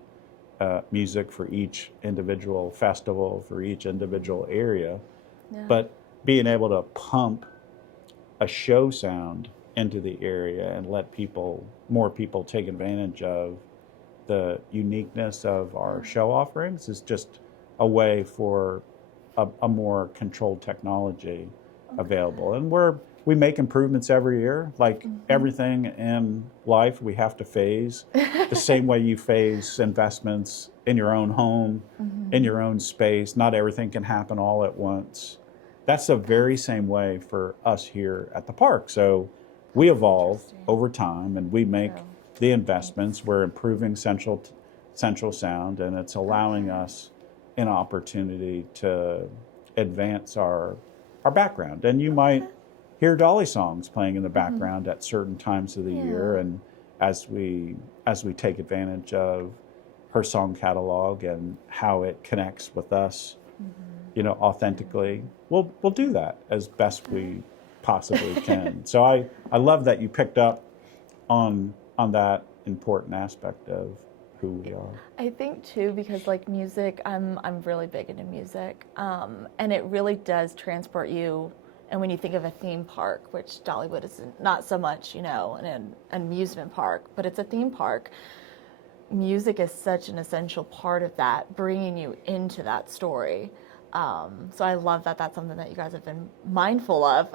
music for each individual festival, for each individual area. But being able to pump a show sound into the area and let more people take advantage of the uniqueness of our show offerings is just a way for a more controlled technology available. And we make improvements every year. Like everything in life, we have to phase the same way you phase investments in your own home, in your own space. Not everything can happen all at once. That's the very same way for us here at the park. So we evolve over time, and we make the investments. We're improving central sound, and it's allowing us an opportunity to advance our background. And you might hear Dolly songs playing in the background at certain times of the year, and as we take advantage of her song catalog and how it connects with us, authentically, we'll do that as best we possibly can. So I love that you picked up on that important aspect of who we are. I think too, because like music, I'm really big into music, and it really does transport you. And when you think of a theme park, which Dollywood is not so much, an amusement park, but it's a theme park, music is such an essential part of that, bringing you into that story. So I love that that's something that you guys have been mindful of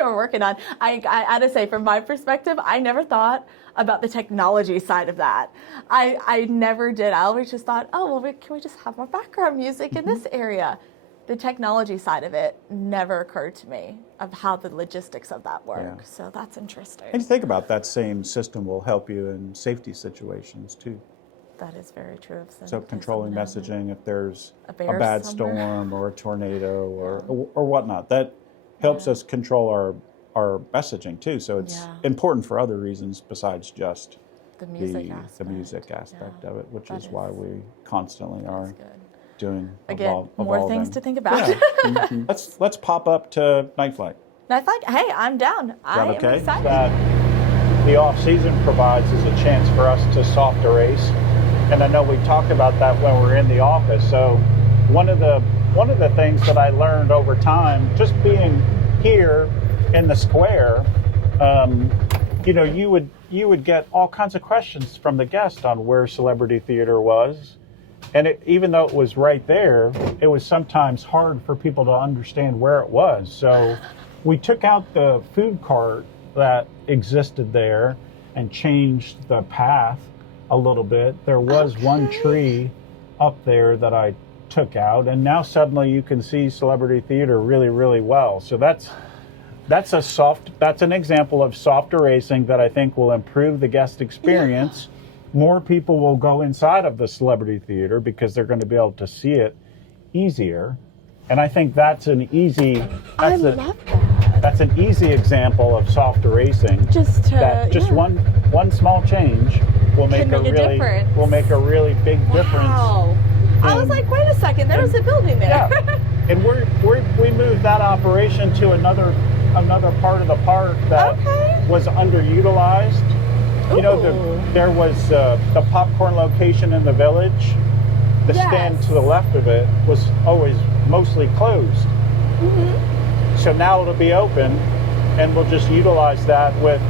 or working on. I had to say, from my perspective, I never thought about the technology side of that. I never did. I always just thought, can we just have more background music in this area? The technology side of it never occurred to me, of how the logistics of that work. Yeah. So that's interesting. And you think about that same system will help you in safety situations too. That is very true. So controlling messaging if there's a bad storm or a tornado or whatnot, that helps us control our messaging too. So it's important for other reasons besides just the music aspect of it, which is why we constantly are doing more evolving. things to think about. Yeah. Let's pop up to Nightflight. Nightflight, hey, I'm down. I'm excited. That the off season provides is a chance for us to soft erase. And I know we talked about that when we were in the office. So one of the things that I learned over time, just being here in the square, you would get all kinds of questions from the guest on where Celebrity Theater was. And even though it was right there, it was sometimes hard for people to understand where it was. So we took out the food cart that existed there and changed the path a little bit. There was one tree up there that I took out, and now suddenly you can see Celebrity Theater really, really well. So that's an example of soft erasing that I think will improve the guest experience. More people will go inside of the Celebrity Theater because they're going to be able to see it easier. And I think that's an easy example of soft erasing. One small change will make a really big difference. I was like, wait a second, there was a building there. Yeah. And we moved that operation to another part of the park that was underutilized. There was the popcorn location in the village. The stand to the left of it was always mostly closed. So now it'll be open, and we'll just utilize that with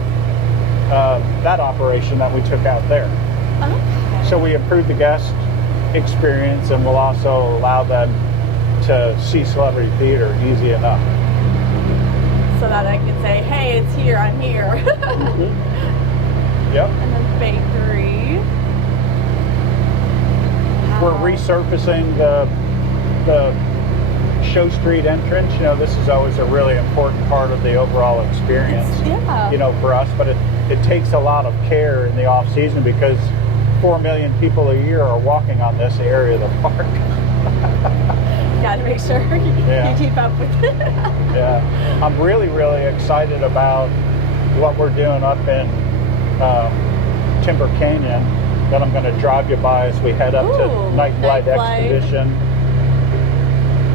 that operation that we took out there. So we improved the guest experience, and we'll also allow them to see Celebrity Theater easy enough. So that I can say, hey, it's here, I'm here. Yep. And then bakery. We're resurfacing the Show Street entrance. This is always a really important part of the overall experience. For us, but it takes a lot of care in the off season because 4 million people a year are walking on this area of the park. Got to make sure you keep up with it. Yeah, I'm really, really excited about what we're doing up in Timber Canyon that I'm going to drive you by as we head up to Nightflight Expedition.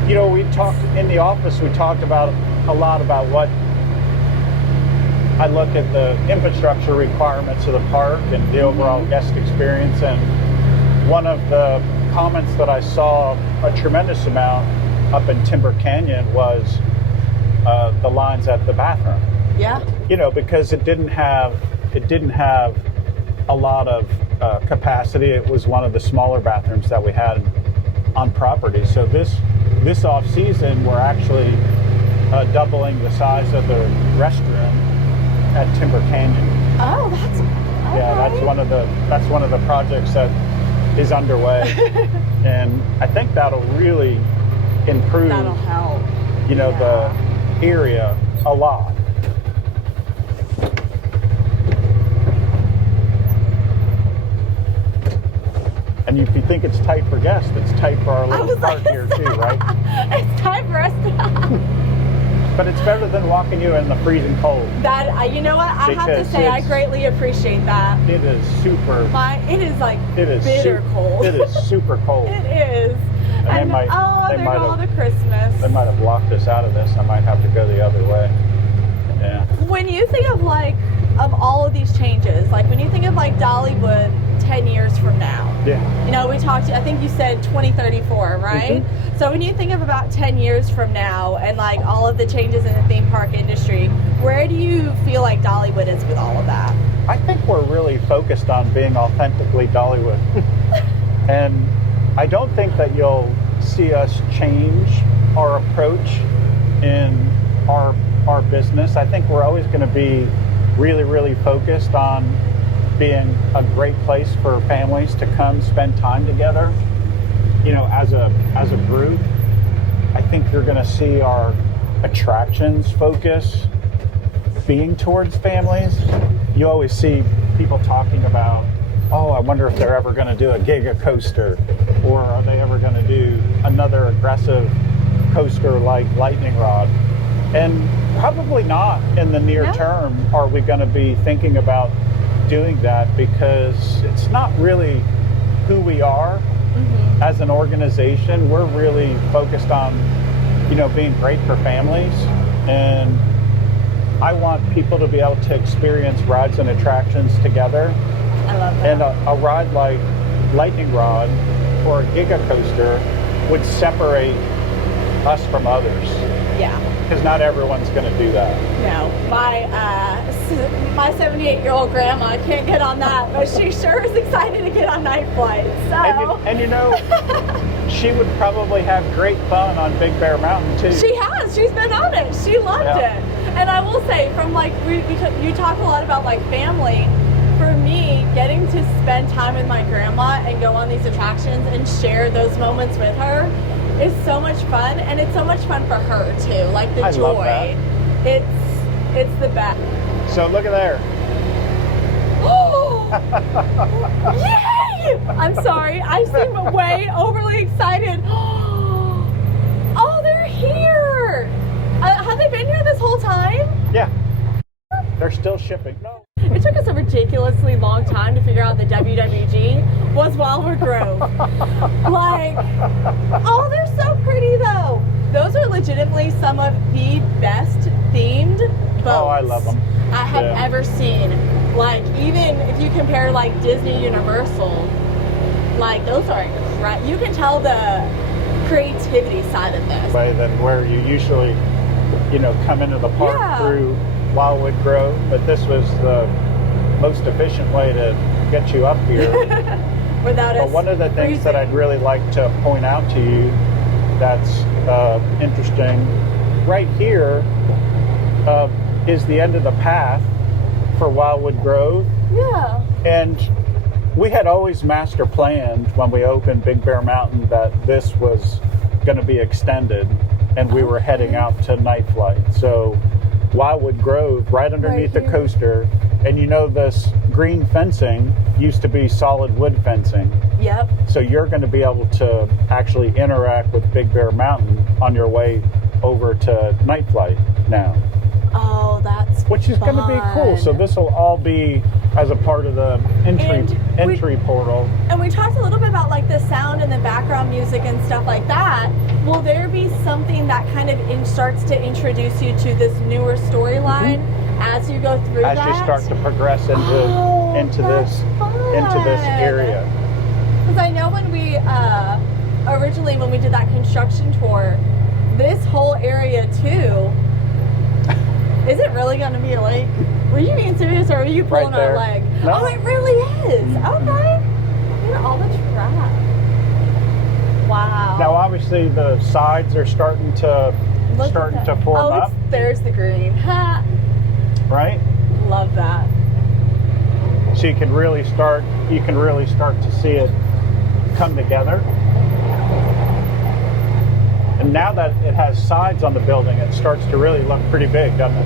You know, we talked in the office, we talked about a lot about what I look at the infrastructure requirements of the park and the overall guest experience. And one of the comments that I saw a tremendous amount up in Timber Canyon was the lines at the bathroom. Yeah. You know, because it didn't have a lot of capacity. It was one of the smaller bathrooms that we had on property. So this off season, we're actually doubling the size of the restroom at Timber Canyon. Oh, that's that's one of the projects that is underway, and I think that'll really improve. That'll help. You know, the area a lot. And if you think it's tight for guests, it's tight for our little park here too, right? It's time for us to. But it's better than walking you in the freezing cold. You know what? I have to say, I greatly appreciate that. It is super. It is bitter cold. It is super cold. It is. And there go the Christmas. They might have blocked us out of this. I might have to go the other way. Yeah. When you think of all of these changes, like when you think of Dollywood 10 years from now. Yeah. You know, we talked, I think you said 2034, right? Mm-hmm. So when you think of about 10 years from now and all of the changes in the theme park industry, where do you feel like Dollywood is with all of that? I think we're really focused on being authentically Dollywood. And I don't think that you'll see us change our approach in our business. I think we're always going to be really, really focused on being a great place for families to come spend time together. You know, as a group, I think you're going to see our attractions focus being towards families. You always see people talking about, oh, I wonder if they're ever going to do a Giga coaster, or are they ever going to do another aggressive coaster like Lightning Rod? And probably not in the near term are we going to be thinking about doing that, because it's not really who we are as an organization. We're really focused on, you know, being great for families, and I want people to be able to experience rides and attractions together. I love that. And a ride like Lightning Rod or a Giga coaster would separate us from others. Yeah. Because not everyone's going to do that. No, my 78-year-old grandma can't get on that, but she sure is excited to get on Nightflight. So. And you know, she would probably have great fun on Big Bear Mountain too. She has. She's been on it. She loved it. And I will say, from you talk a lot about family. For me, getting to spend time with my grandma and go on these attractions and share those moments with her is so much fun, and it's so much fun for her too. The joy. Love that. It's the best. So look at there. Oh! Yay! I'm sorry. I seem way overly excited. Oh, they're here. Have they been here this whole time? Yeah. They're still shipping. No. It took us a ridiculously long time to figure out the WWG was Wildwood Grove. Oh, they're so pretty though. Those are legitimately some of the best themed boats Oh, I love them. I have ever seen. Even if you compare Disney Universal, those are incredible. You can tell the creativity side of this. Way than where you usually, come into the park through Wildwood Grove, but this was the most efficient way to get you up here. Without us. But one of the things that I'd really like to point out to you that's interesting, right here is the end of the path for Wildwood Grove. Yeah. And we had always master planned when we opened Big Bear Mountain that this was going to be extended, and we were heading out to Nightflight. So Wildwood Grove, right underneath the coaster, And you know, this green fencing used to be solid wood fencing. Yep. So you're going to be able to actually interact with Big Bear Mountain on your way over to Nightflight now. Oh, that's Which is going to be cool. So this will all be as a part of the entry portal. And we talked a little bit about like the sound and the background music and stuff like that. Will there be something that kind of starts to introduce you to this newer storyline as you go through as you start to progress into this area? Because I know when we originally when we did that construction tour, this whole area too. Is it really going to be a lake? Were you being serious or were you pulling our leg? No. Oh, it really is. Okay. Look at all the trash. Wow. Now, obviously, the sides are starting to form up. There's the green. Ha. Right? Love that. So you can really start to see it come together. And now that it has sides on the building, it starts to really look pretty big, doesn't it?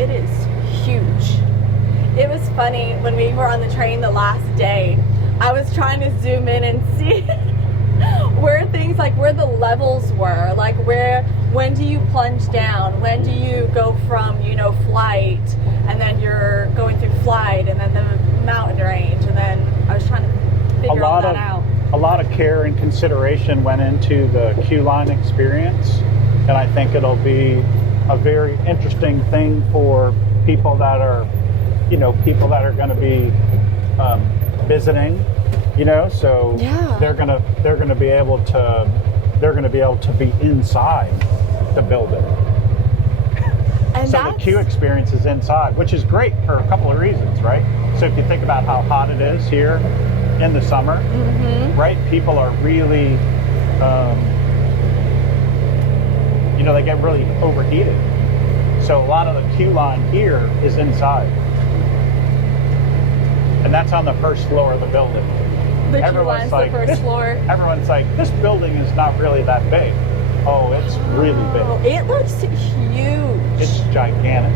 It is huge. It was funny when we were on the train the last day. I was trying to zoom in and see where things like where the levels were, like when do you plunge down, when do you go from flight, and then you're going through flight, and then the mountain range, and then I was trying to figure all that out. A lot of care and consideration went into the queue line experience, and I think it'll be a very interesting thing for people that are going to be visiting, so they're going to be able to be inside the building. And so the queue experience is inside, which is great for a couple of reasons, right? So if you think about how hot it is here in the summer, right? People are really, they get really overheated. So a lot of the queue line here is inside. And that's on the first floor of the building. The queue line's the first floor. Everyone's like, this building is not really that big. Oh, it's really big. It looks huge. It's gigantic.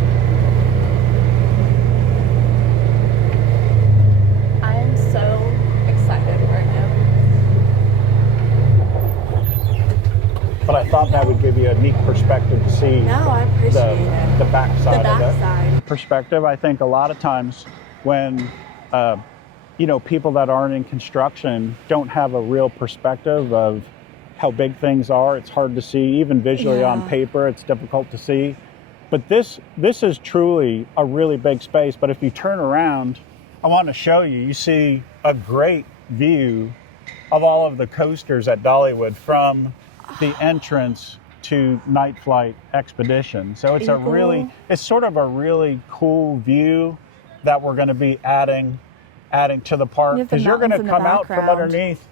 I'm so excited right now. But I thought that would give you a neat perspective to see I appreciate it. The backside of it. Perspective, I think a lot of times when people that aren't in construction don't have a real perspective of how big things are. It's hard to see, even visually on paper, it's difficult to see. But this is truly a really big space. But if you turn around, I want to show you, you see a great view of all of the coasters at Dollywood from the entrance to Nightflight Expedition. So it's it's sort of a really cool view that we're going to be adding to the park, because you're going to come out from underneath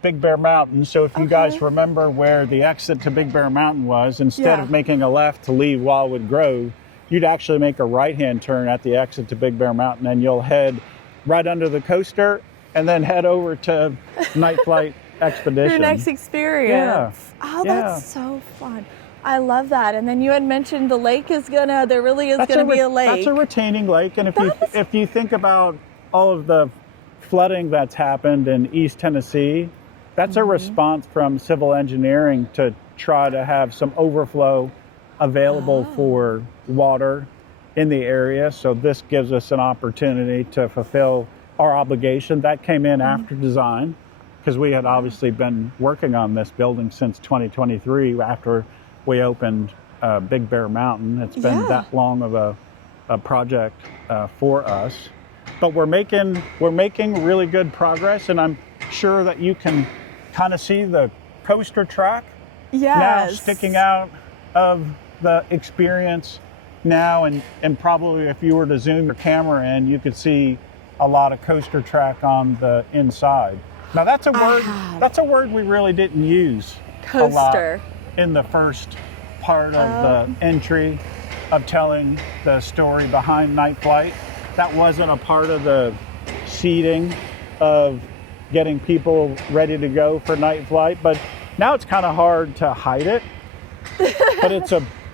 Big Bear Mountain. So if you guys remember where the exit to Big Bear Mountain was, instead of making a left to leave Wildwood Grove, you'd actually make a right-hand turn at the exit to Big Bear Mountain, and you'll head right under the coaster and then head over to Nightflight Expedition. Your next experience. That's so fun. I love that. And then you had mentioned the lake there really is going to be a lake. That's a retaining lake. And if you think about all of the flooding that's happened in East Tennessee, that's a response from civil engineering to try to have some overflow available for water in the area. So this gives us an opportunity to fulfill our obligation. That came in after design, because we had obviously been working on this building since 2023 after we opened Big Bear Mountain. It's been that long of a project for us. But we're making really good progress, and I'm sure that you can kind of see the coaster track now sticking out of the experience now, and probably if you were to zoom your camera in, you could see a lot of coaster track on the inside. Now that's a word we really didn't use a lot in the first part of the entry of telling the story behind Nightflight. That wasn't a part of the seeding of getting people ready to go for Nightflight, but now it's kind of hard to hide it. But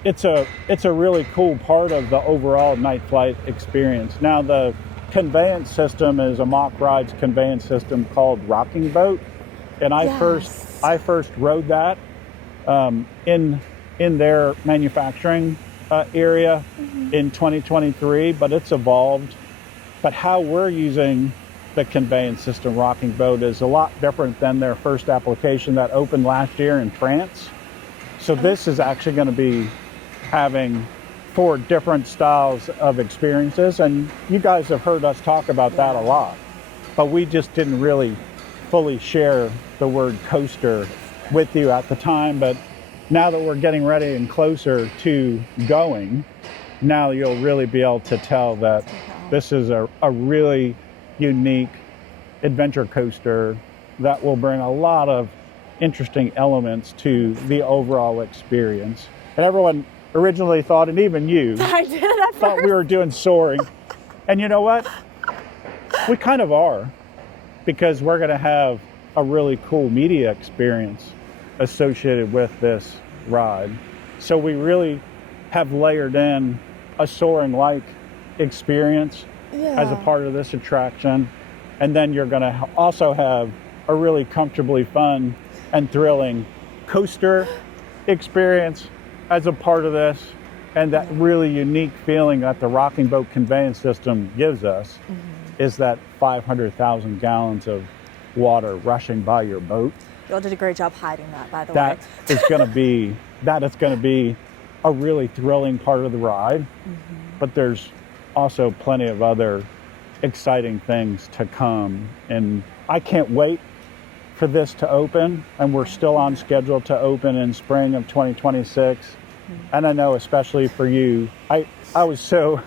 it's a really cool part of the overall Nightflight experience. Now the conveyance system is a mock rides conveyance system called Rocking Boat, and I first rode that in their manufacturing area in 2023, but it's evolved. But how we're using the conveyance system Rocking Boat is a lot different than their first application that opened last year in France. So this is actually going to be having 4 different styles of experiences, and you guys have heard us talk about that a lot, but we just didn't really fully share the word coaster with you at the time. But now that we're getting ready and closer to going, now you'll really be able to tell that this is a really unique adventure coaster that will bring a lot of interesting elements to the overall experience. And everyone originally thought, and even you, I did at thought first. we were doing soaring. And you know what? We kind of are, because we're going to have a really cool media experience associated with this ride. So we really have layered in a soaring-like experience as a part of this attraction. And then you're going to also have a really comfortably fun and thrilling coaster experience as a part of this. And that really unique feeling that the Rocking Boat conveyance system gives us is that 500,000 gallons of water rushing by your boat. Y'all did a great job hiding that, by the way. That is going to be a really thrilling part of the ride. But there's also plenty of other exciting things to come. And I can't wait for this to open. And we're still on schedule to open in spring of 2026. And I know especially for you, I was so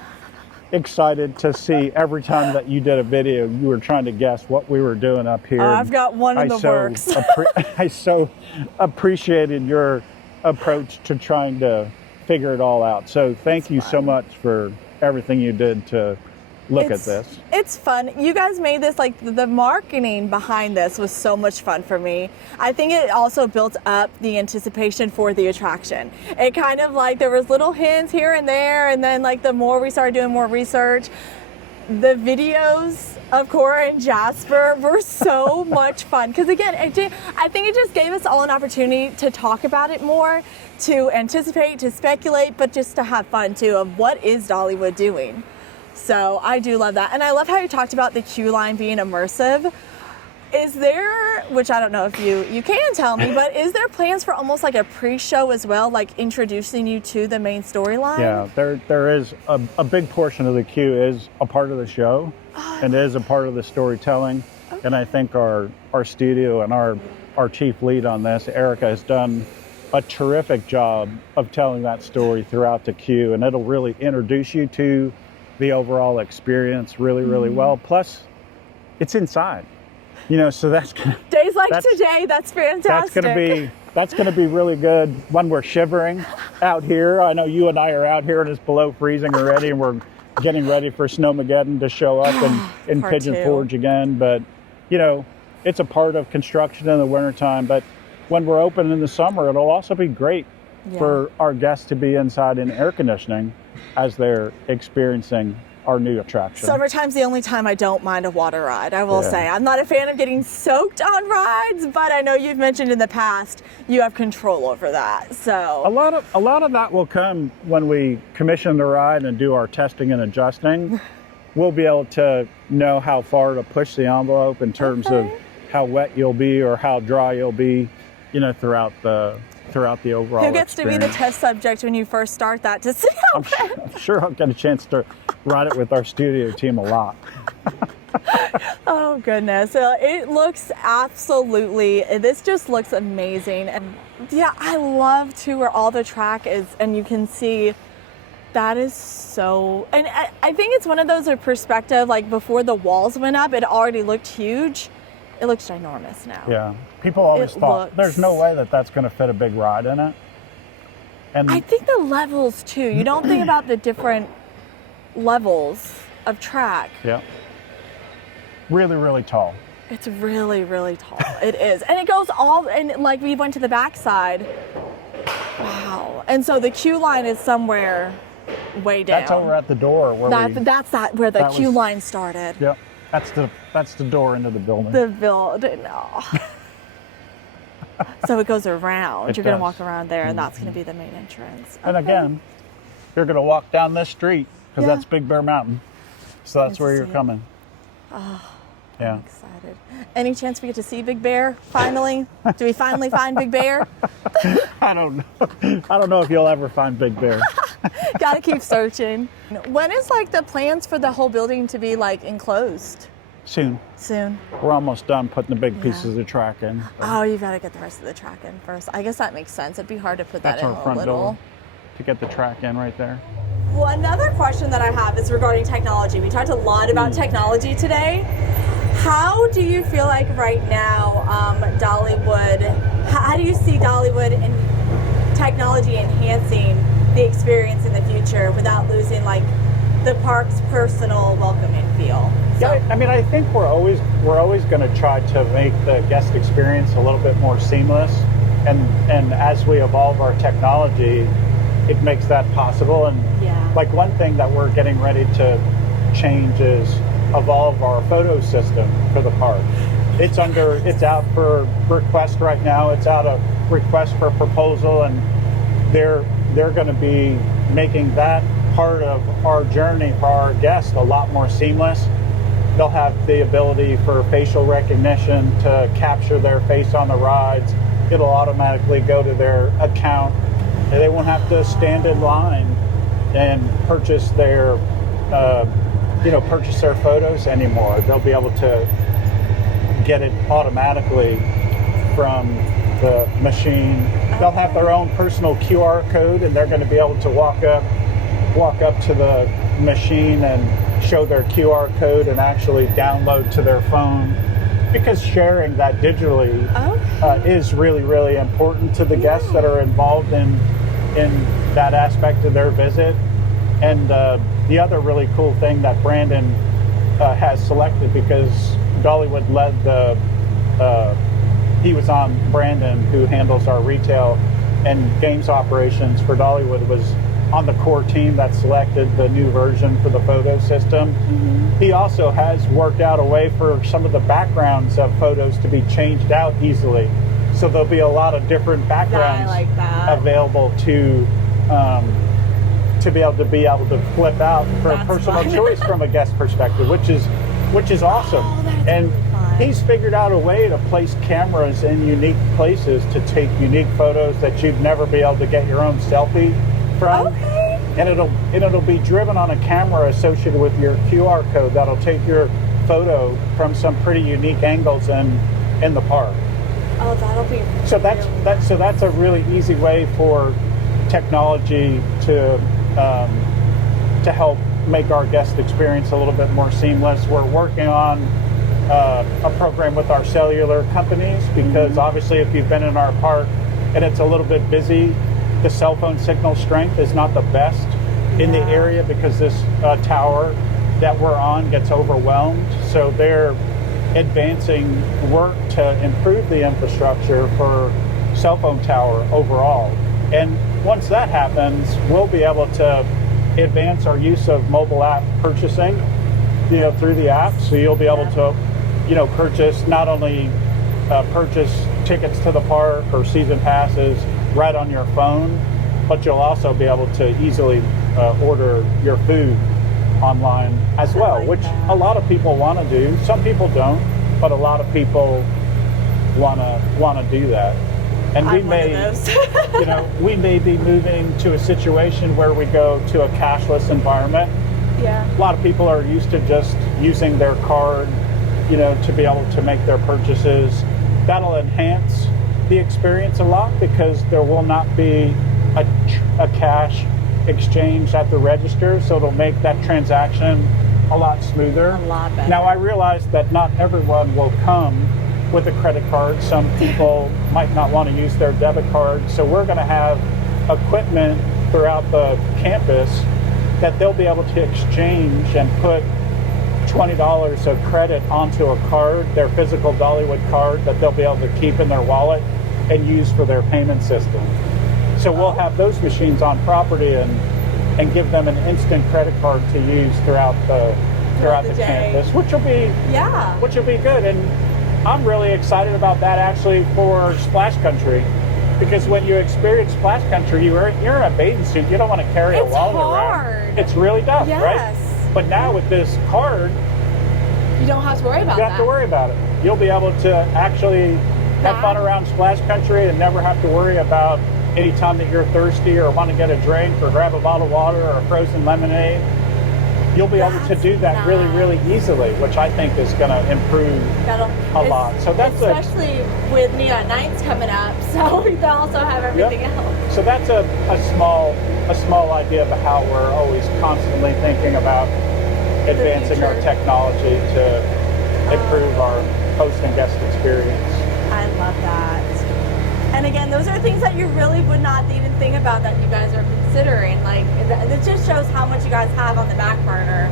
excited to see every time that you did a video, you were trying to guess what we were doing up here. I've got one in the works. I so appreciated your approach to trying to figure it all out. So thank you so much for everything you did to look at this. It's fun. You guys made this, like, the marketing behind this was so much fun for me. I think it also built up the anticipation for the attraction. It kind of like there was little hints here and there, and then like the more we started doing more research, the videos of Cora and Jasper were so much fun. Because again, I think it just gave us all an opportunity to talk about it more, to anticipate, to speculate, but just to have fun too of what is Dollywood doing. So I do love that. And I love how you talked about the queue line being immersive. Is there, which I don't know if you can tell me, but is there plans for almost like a pre-show as well, like introducing you to the main storyline? Yeah, there is a big portion of the queue is a part of the show and is a part of the storytelling. Okay. And I think our studio and our chief lead on this, Erica, has done a terrific job of telling that story throughout the queue, and it'll really introduce you to the overall experience really, really well. Plus, it's inside, so that's gonna, days like today. That's fantastic. That's gonna be really good when we're shivering out here. I know you and I are out here and it's below freezing already, and we're getting ready for Snowmageddon to show up in Pigeon Forge again. But it's a part of construction in the wintertime. But when we're open in the summer, it'll also be great for our guests to be inside in air conditioning as they're experiencing our new attraction. Summertime's the only time I don't mind a water ride, I will say. I'm not a fan of getting soaked on rides, but I know you've mentioned in the past you have control over that. So a lot of that will come when we commission the ride and do our testing and adjusting. We'll be able to know how far to push the envelope in terms of how wet you'll be or how dry you'll be, throughout the overall Who gets experience. to be the test subject when you first start that to see how I'm sure I'll get a chance to ride it with our studio team a lot. Oh goodness, it looks this just looks amazing. And yeah, I love too where all the track is, and you can see that is so, and I think it's one of those perspective, like before the walls went up, it already looked huge. It looks ginormous now. Yeah, people always thought there's no way that's going to fit a big ride in it. And I think the levels too. You don't think about the different levels of track. Yeah. Really, really tall. It's really, really tall. It is. And it goes and like we went to the backside, Wow. And so the queue line is somewhere way down. That's over at the door where That's where the that queue was- line started. Yep. That's the door into the building. The building. Oh. So it goes around. It You're going to does. walk around there, and that's going to be the main entrance. And Okay. again, you're going to walk down this street because Yeah. that's Big Bear Mountain. So that's Nice to where you're see it. coming. Yeah. I'm excited. Any chance we get to see Big Bear finally? Do we finally find Big Bear? I don't know. I don't know if you'll ever find Big Bear. Got to keep searching. When is like the plans for the whole building to be like enclosed? Soon. Soon. We're almost done putting the big pieces of track in. Oh, you got to get the rest of the track in first. I guess that makes sense. It'd be hard to put That's that in our a front little. door to get the track in right there. Well, another question that I have is regarding technology. We talked a lot about technology today. How do you feel like right now, Dollywood, how do you see Dollywood and technology enhancing the experience in the future without losing like the park's personal welcoming feel? Yeah, I mean, I think we're always going to try to make the guest experience a little bit more seamless, and as we evolve our technology, it makes that possible. And Yeah. like one thing that we're getting ready to change is evolve our photo system for the park. It's out for request right now. It's out of request for proposal, and they're going to be making that part of our journey for our guests a lot more seamless. They'll have the ability for facial recognition to capture their face on the rides. It'll automatically go to their account. They won't have to stand in line and purchase their photos anymore. They'll be able to get it automatically from the machine. They'll have their own personal QR code, and they're going to be able to walk up to the machine and show their QR code and actually download to their phone, because sharing that digitally is really, really important to the guests that are involved in that aspect of their visit. And the other really cool thing that Brandon has selected, because Dollywood led he was on Brandon, who handles our retail and games operations for Dollywood, was on the core team that selected the new version for the photo system. He also has worked out a way for some of the backgrounds of photos to be changed out easily. So there'll be a lot of different backgrounds like that. available to be able to flip out for a That's personal fun. choice from a guest perspective, which is awesome. Oh, that's And really fun. he's figured out a way to place cameras in unique places to take unique photos that you'd never be able to get your own selfie from. Okay. And it'll be driven on a camera associated with your QR code that'll take your photo from some pretty unique angles in the park. Oh, that'll be. So that's a really easy way for technology to help make our guest experience a little bit more seamless. We're working on a program with our cellular companies, because obviously if you've been in our park and it's a little bit busy, the cell phone signal strength is not the best in the area, because this tower that we're on gets overwhelmed. So they're advancing work to improve the infrastructure for cell phone tower overall. And once that happens, we'll be able to advance our use of mobile app purchasing, through the app. So you'll be able to, purchase, not only purchase tickets to the park or season passes right on your phone, but you'll also be able to easily order your food online as well, like which that. a lot of people want to do. Some people don't, but a lot of people want to do that. And I'm one of those. we may be moving to a situation where we go to a cashless environment. Yeah. A lot of people are used to just using their card, to be able to make their purchases. That'll enhance the experience a lot, because there will not be a cash exchange at the register, so it'll make that transaction a lot smoother. A lot better. Now, I realize that not everyone will come with a credit card. Some people might not want to use their debit card, so we're going to have equipment throughout the campus that they'll be able to exchange and put $20 of credit onto a card, their physical Dollywood card, that they'll be able to keep in their wallet and use for their payment system. So we'll have those machines on property and give them an instant credit card to use throughout the day. campus, which will be good. And I'm really excited about that actually for Splash Country, because when you experience Splash Country, you're in a bathing suit. You don't want to carry a wallet around. It's really tough, right? But now with this card, you don't have to worry about that. You don't have to worry about it. You'll be able to actually have fun around Splash Country and never have to worry about any time that you're thirsty or want to get a drink or grab a bottle of water or a frozen lemonade. You'll be able to do that really, really easily, which I think is going to improve a lot. So that's especially with Neon Nights coming up, so we also have everything else. So that's a small idea of how we're always constantly thinking about advancing our technology to improve our host and guest experience. I love that. And again, those are things that you really would not even think about that you guys are considering. Like, it just shows how much you guys have on the back burner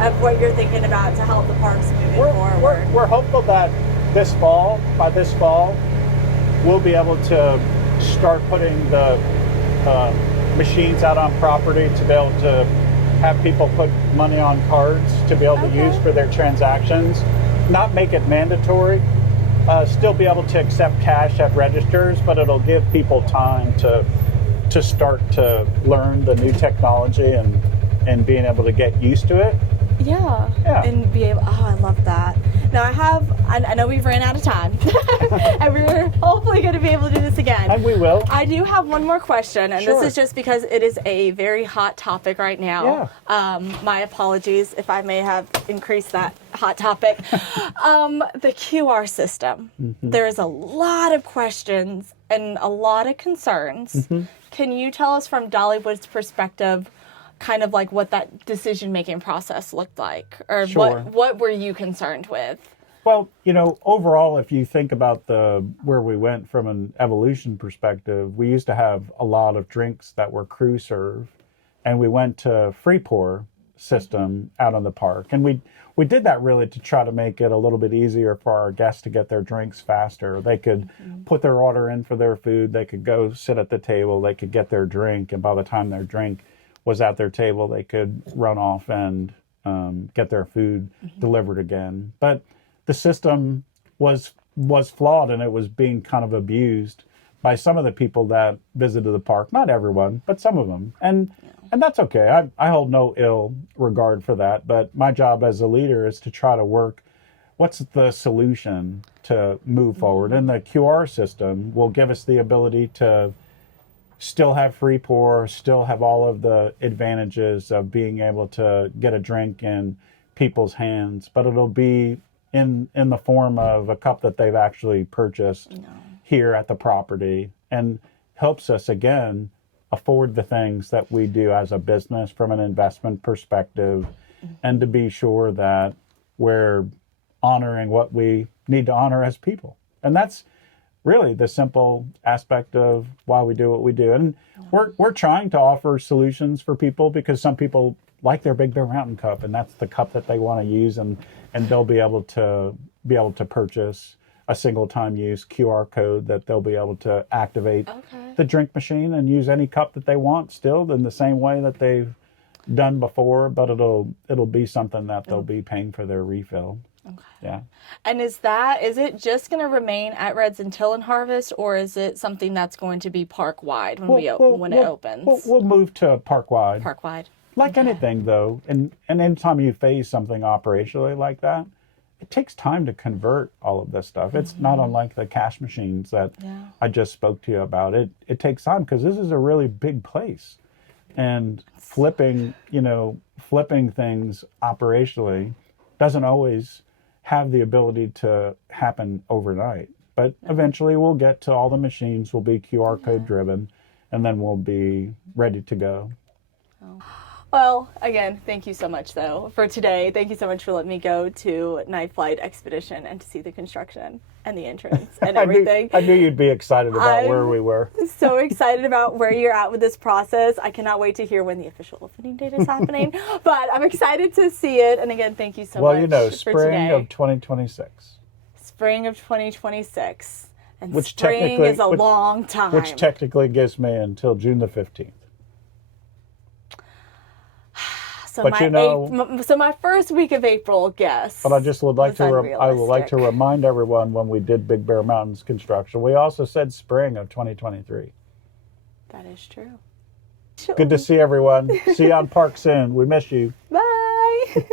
of what you're thinking about to help the parks moving forward. We're hopeful that by this fall, we'll be able to start putting the machines out on property to be able to have people put money on cards to be able to use for their transactions. Not make it mandatory. Still be able to accept cash at registers, but it'll give people time to start to learn the new technology and being able to get used to it. Yeah. And be able, I love that. Now I know we've ran out of time and we're hopefully going to be able to do this again. And we will. I do have one more question, and this is just because it is a very hot topic right now. My apologies if I may have increased that hot topic. The QR system. There is a lot of questions and a lot of concerns. Can you tell us from Dollywood's perspective kind of like what that decision-making process looked like, or what were you concerned with? Well, overall, if you think about where we went from an evolution perspective, we used to have a lot of drinks that were crew serve, and we went to free pour system out on the park, and we did that really to try to make it a little bit easier for our guests to get their drinks faster. They could put their order in for their food, they could go sit at the table, they could get their drink, and by the time their drink was at their table, they could run off and get their food delivered again. But the system was flawed, and it was being kind of abused by some of the people that visited the park. Not everyone, but some of them. And that's okay. I hold no ill regard for that. But my job as a leader is to try to work, what's the solution to move forward? And the QR system will give us the ability to still have free pour, still have all of the advantages of being able to get a drink in people's hands, but it'll be in the form of a cup that they've actually purchased here at the property, and helps us again afford the things that we do as a business from an investment perspective, and to be sure that we're honoring what we need to honor as people. And that's really the simple aspect of why we do what we do. And we're trying to offer solutions for people, because some people like their Big Bear Mountain cup, and that's the cup that they want to use, and they'll be able to purchase a single time use QR code that they'll be able to activate the drink machine and use any cup that they want, still in the same way that they've done before, but it'll be something that they'll be paying for their refill. Yeah. And is it just going to remain at Reds until in Harvest, or is it something that's going to be park wide when it opens? We'll move to park wide. Park wide. Like anything, though, and anytime you phase something operationally like that, it takes time to convert all of this stuff. It's not unlike the cash machines that I just spoke to you about. It takes time, because this is a really big place, and flipping things operationally doesn't always have the ability to happen overnight. But eventually we'll get to all the machines will be QR code driven, and then we'll be ready to go. Well, again, thank you so much, though, for today. Thank you so much for letting me go to Nightflight Expedition and to see the construction and the entrance and everything. I knew you'd be excited about where we were. So excited about where you're at with this process. I cannot wait to hear when the official opening date is happening, but I'm excited to see it. And again, thank you so much for today. Spring of 2026. Spring of 2026. And Which spring technically- is a long time. Which technically gives me until June the 15th. So But my you know- so my first week of April, guess. But I just would like was to I would like to unrealistic. remind everyone when we did Big Bear Mountains construction, we also said spring of 2023. That is true. Good to see everyone. See you on Park soon. We miss you. Bye.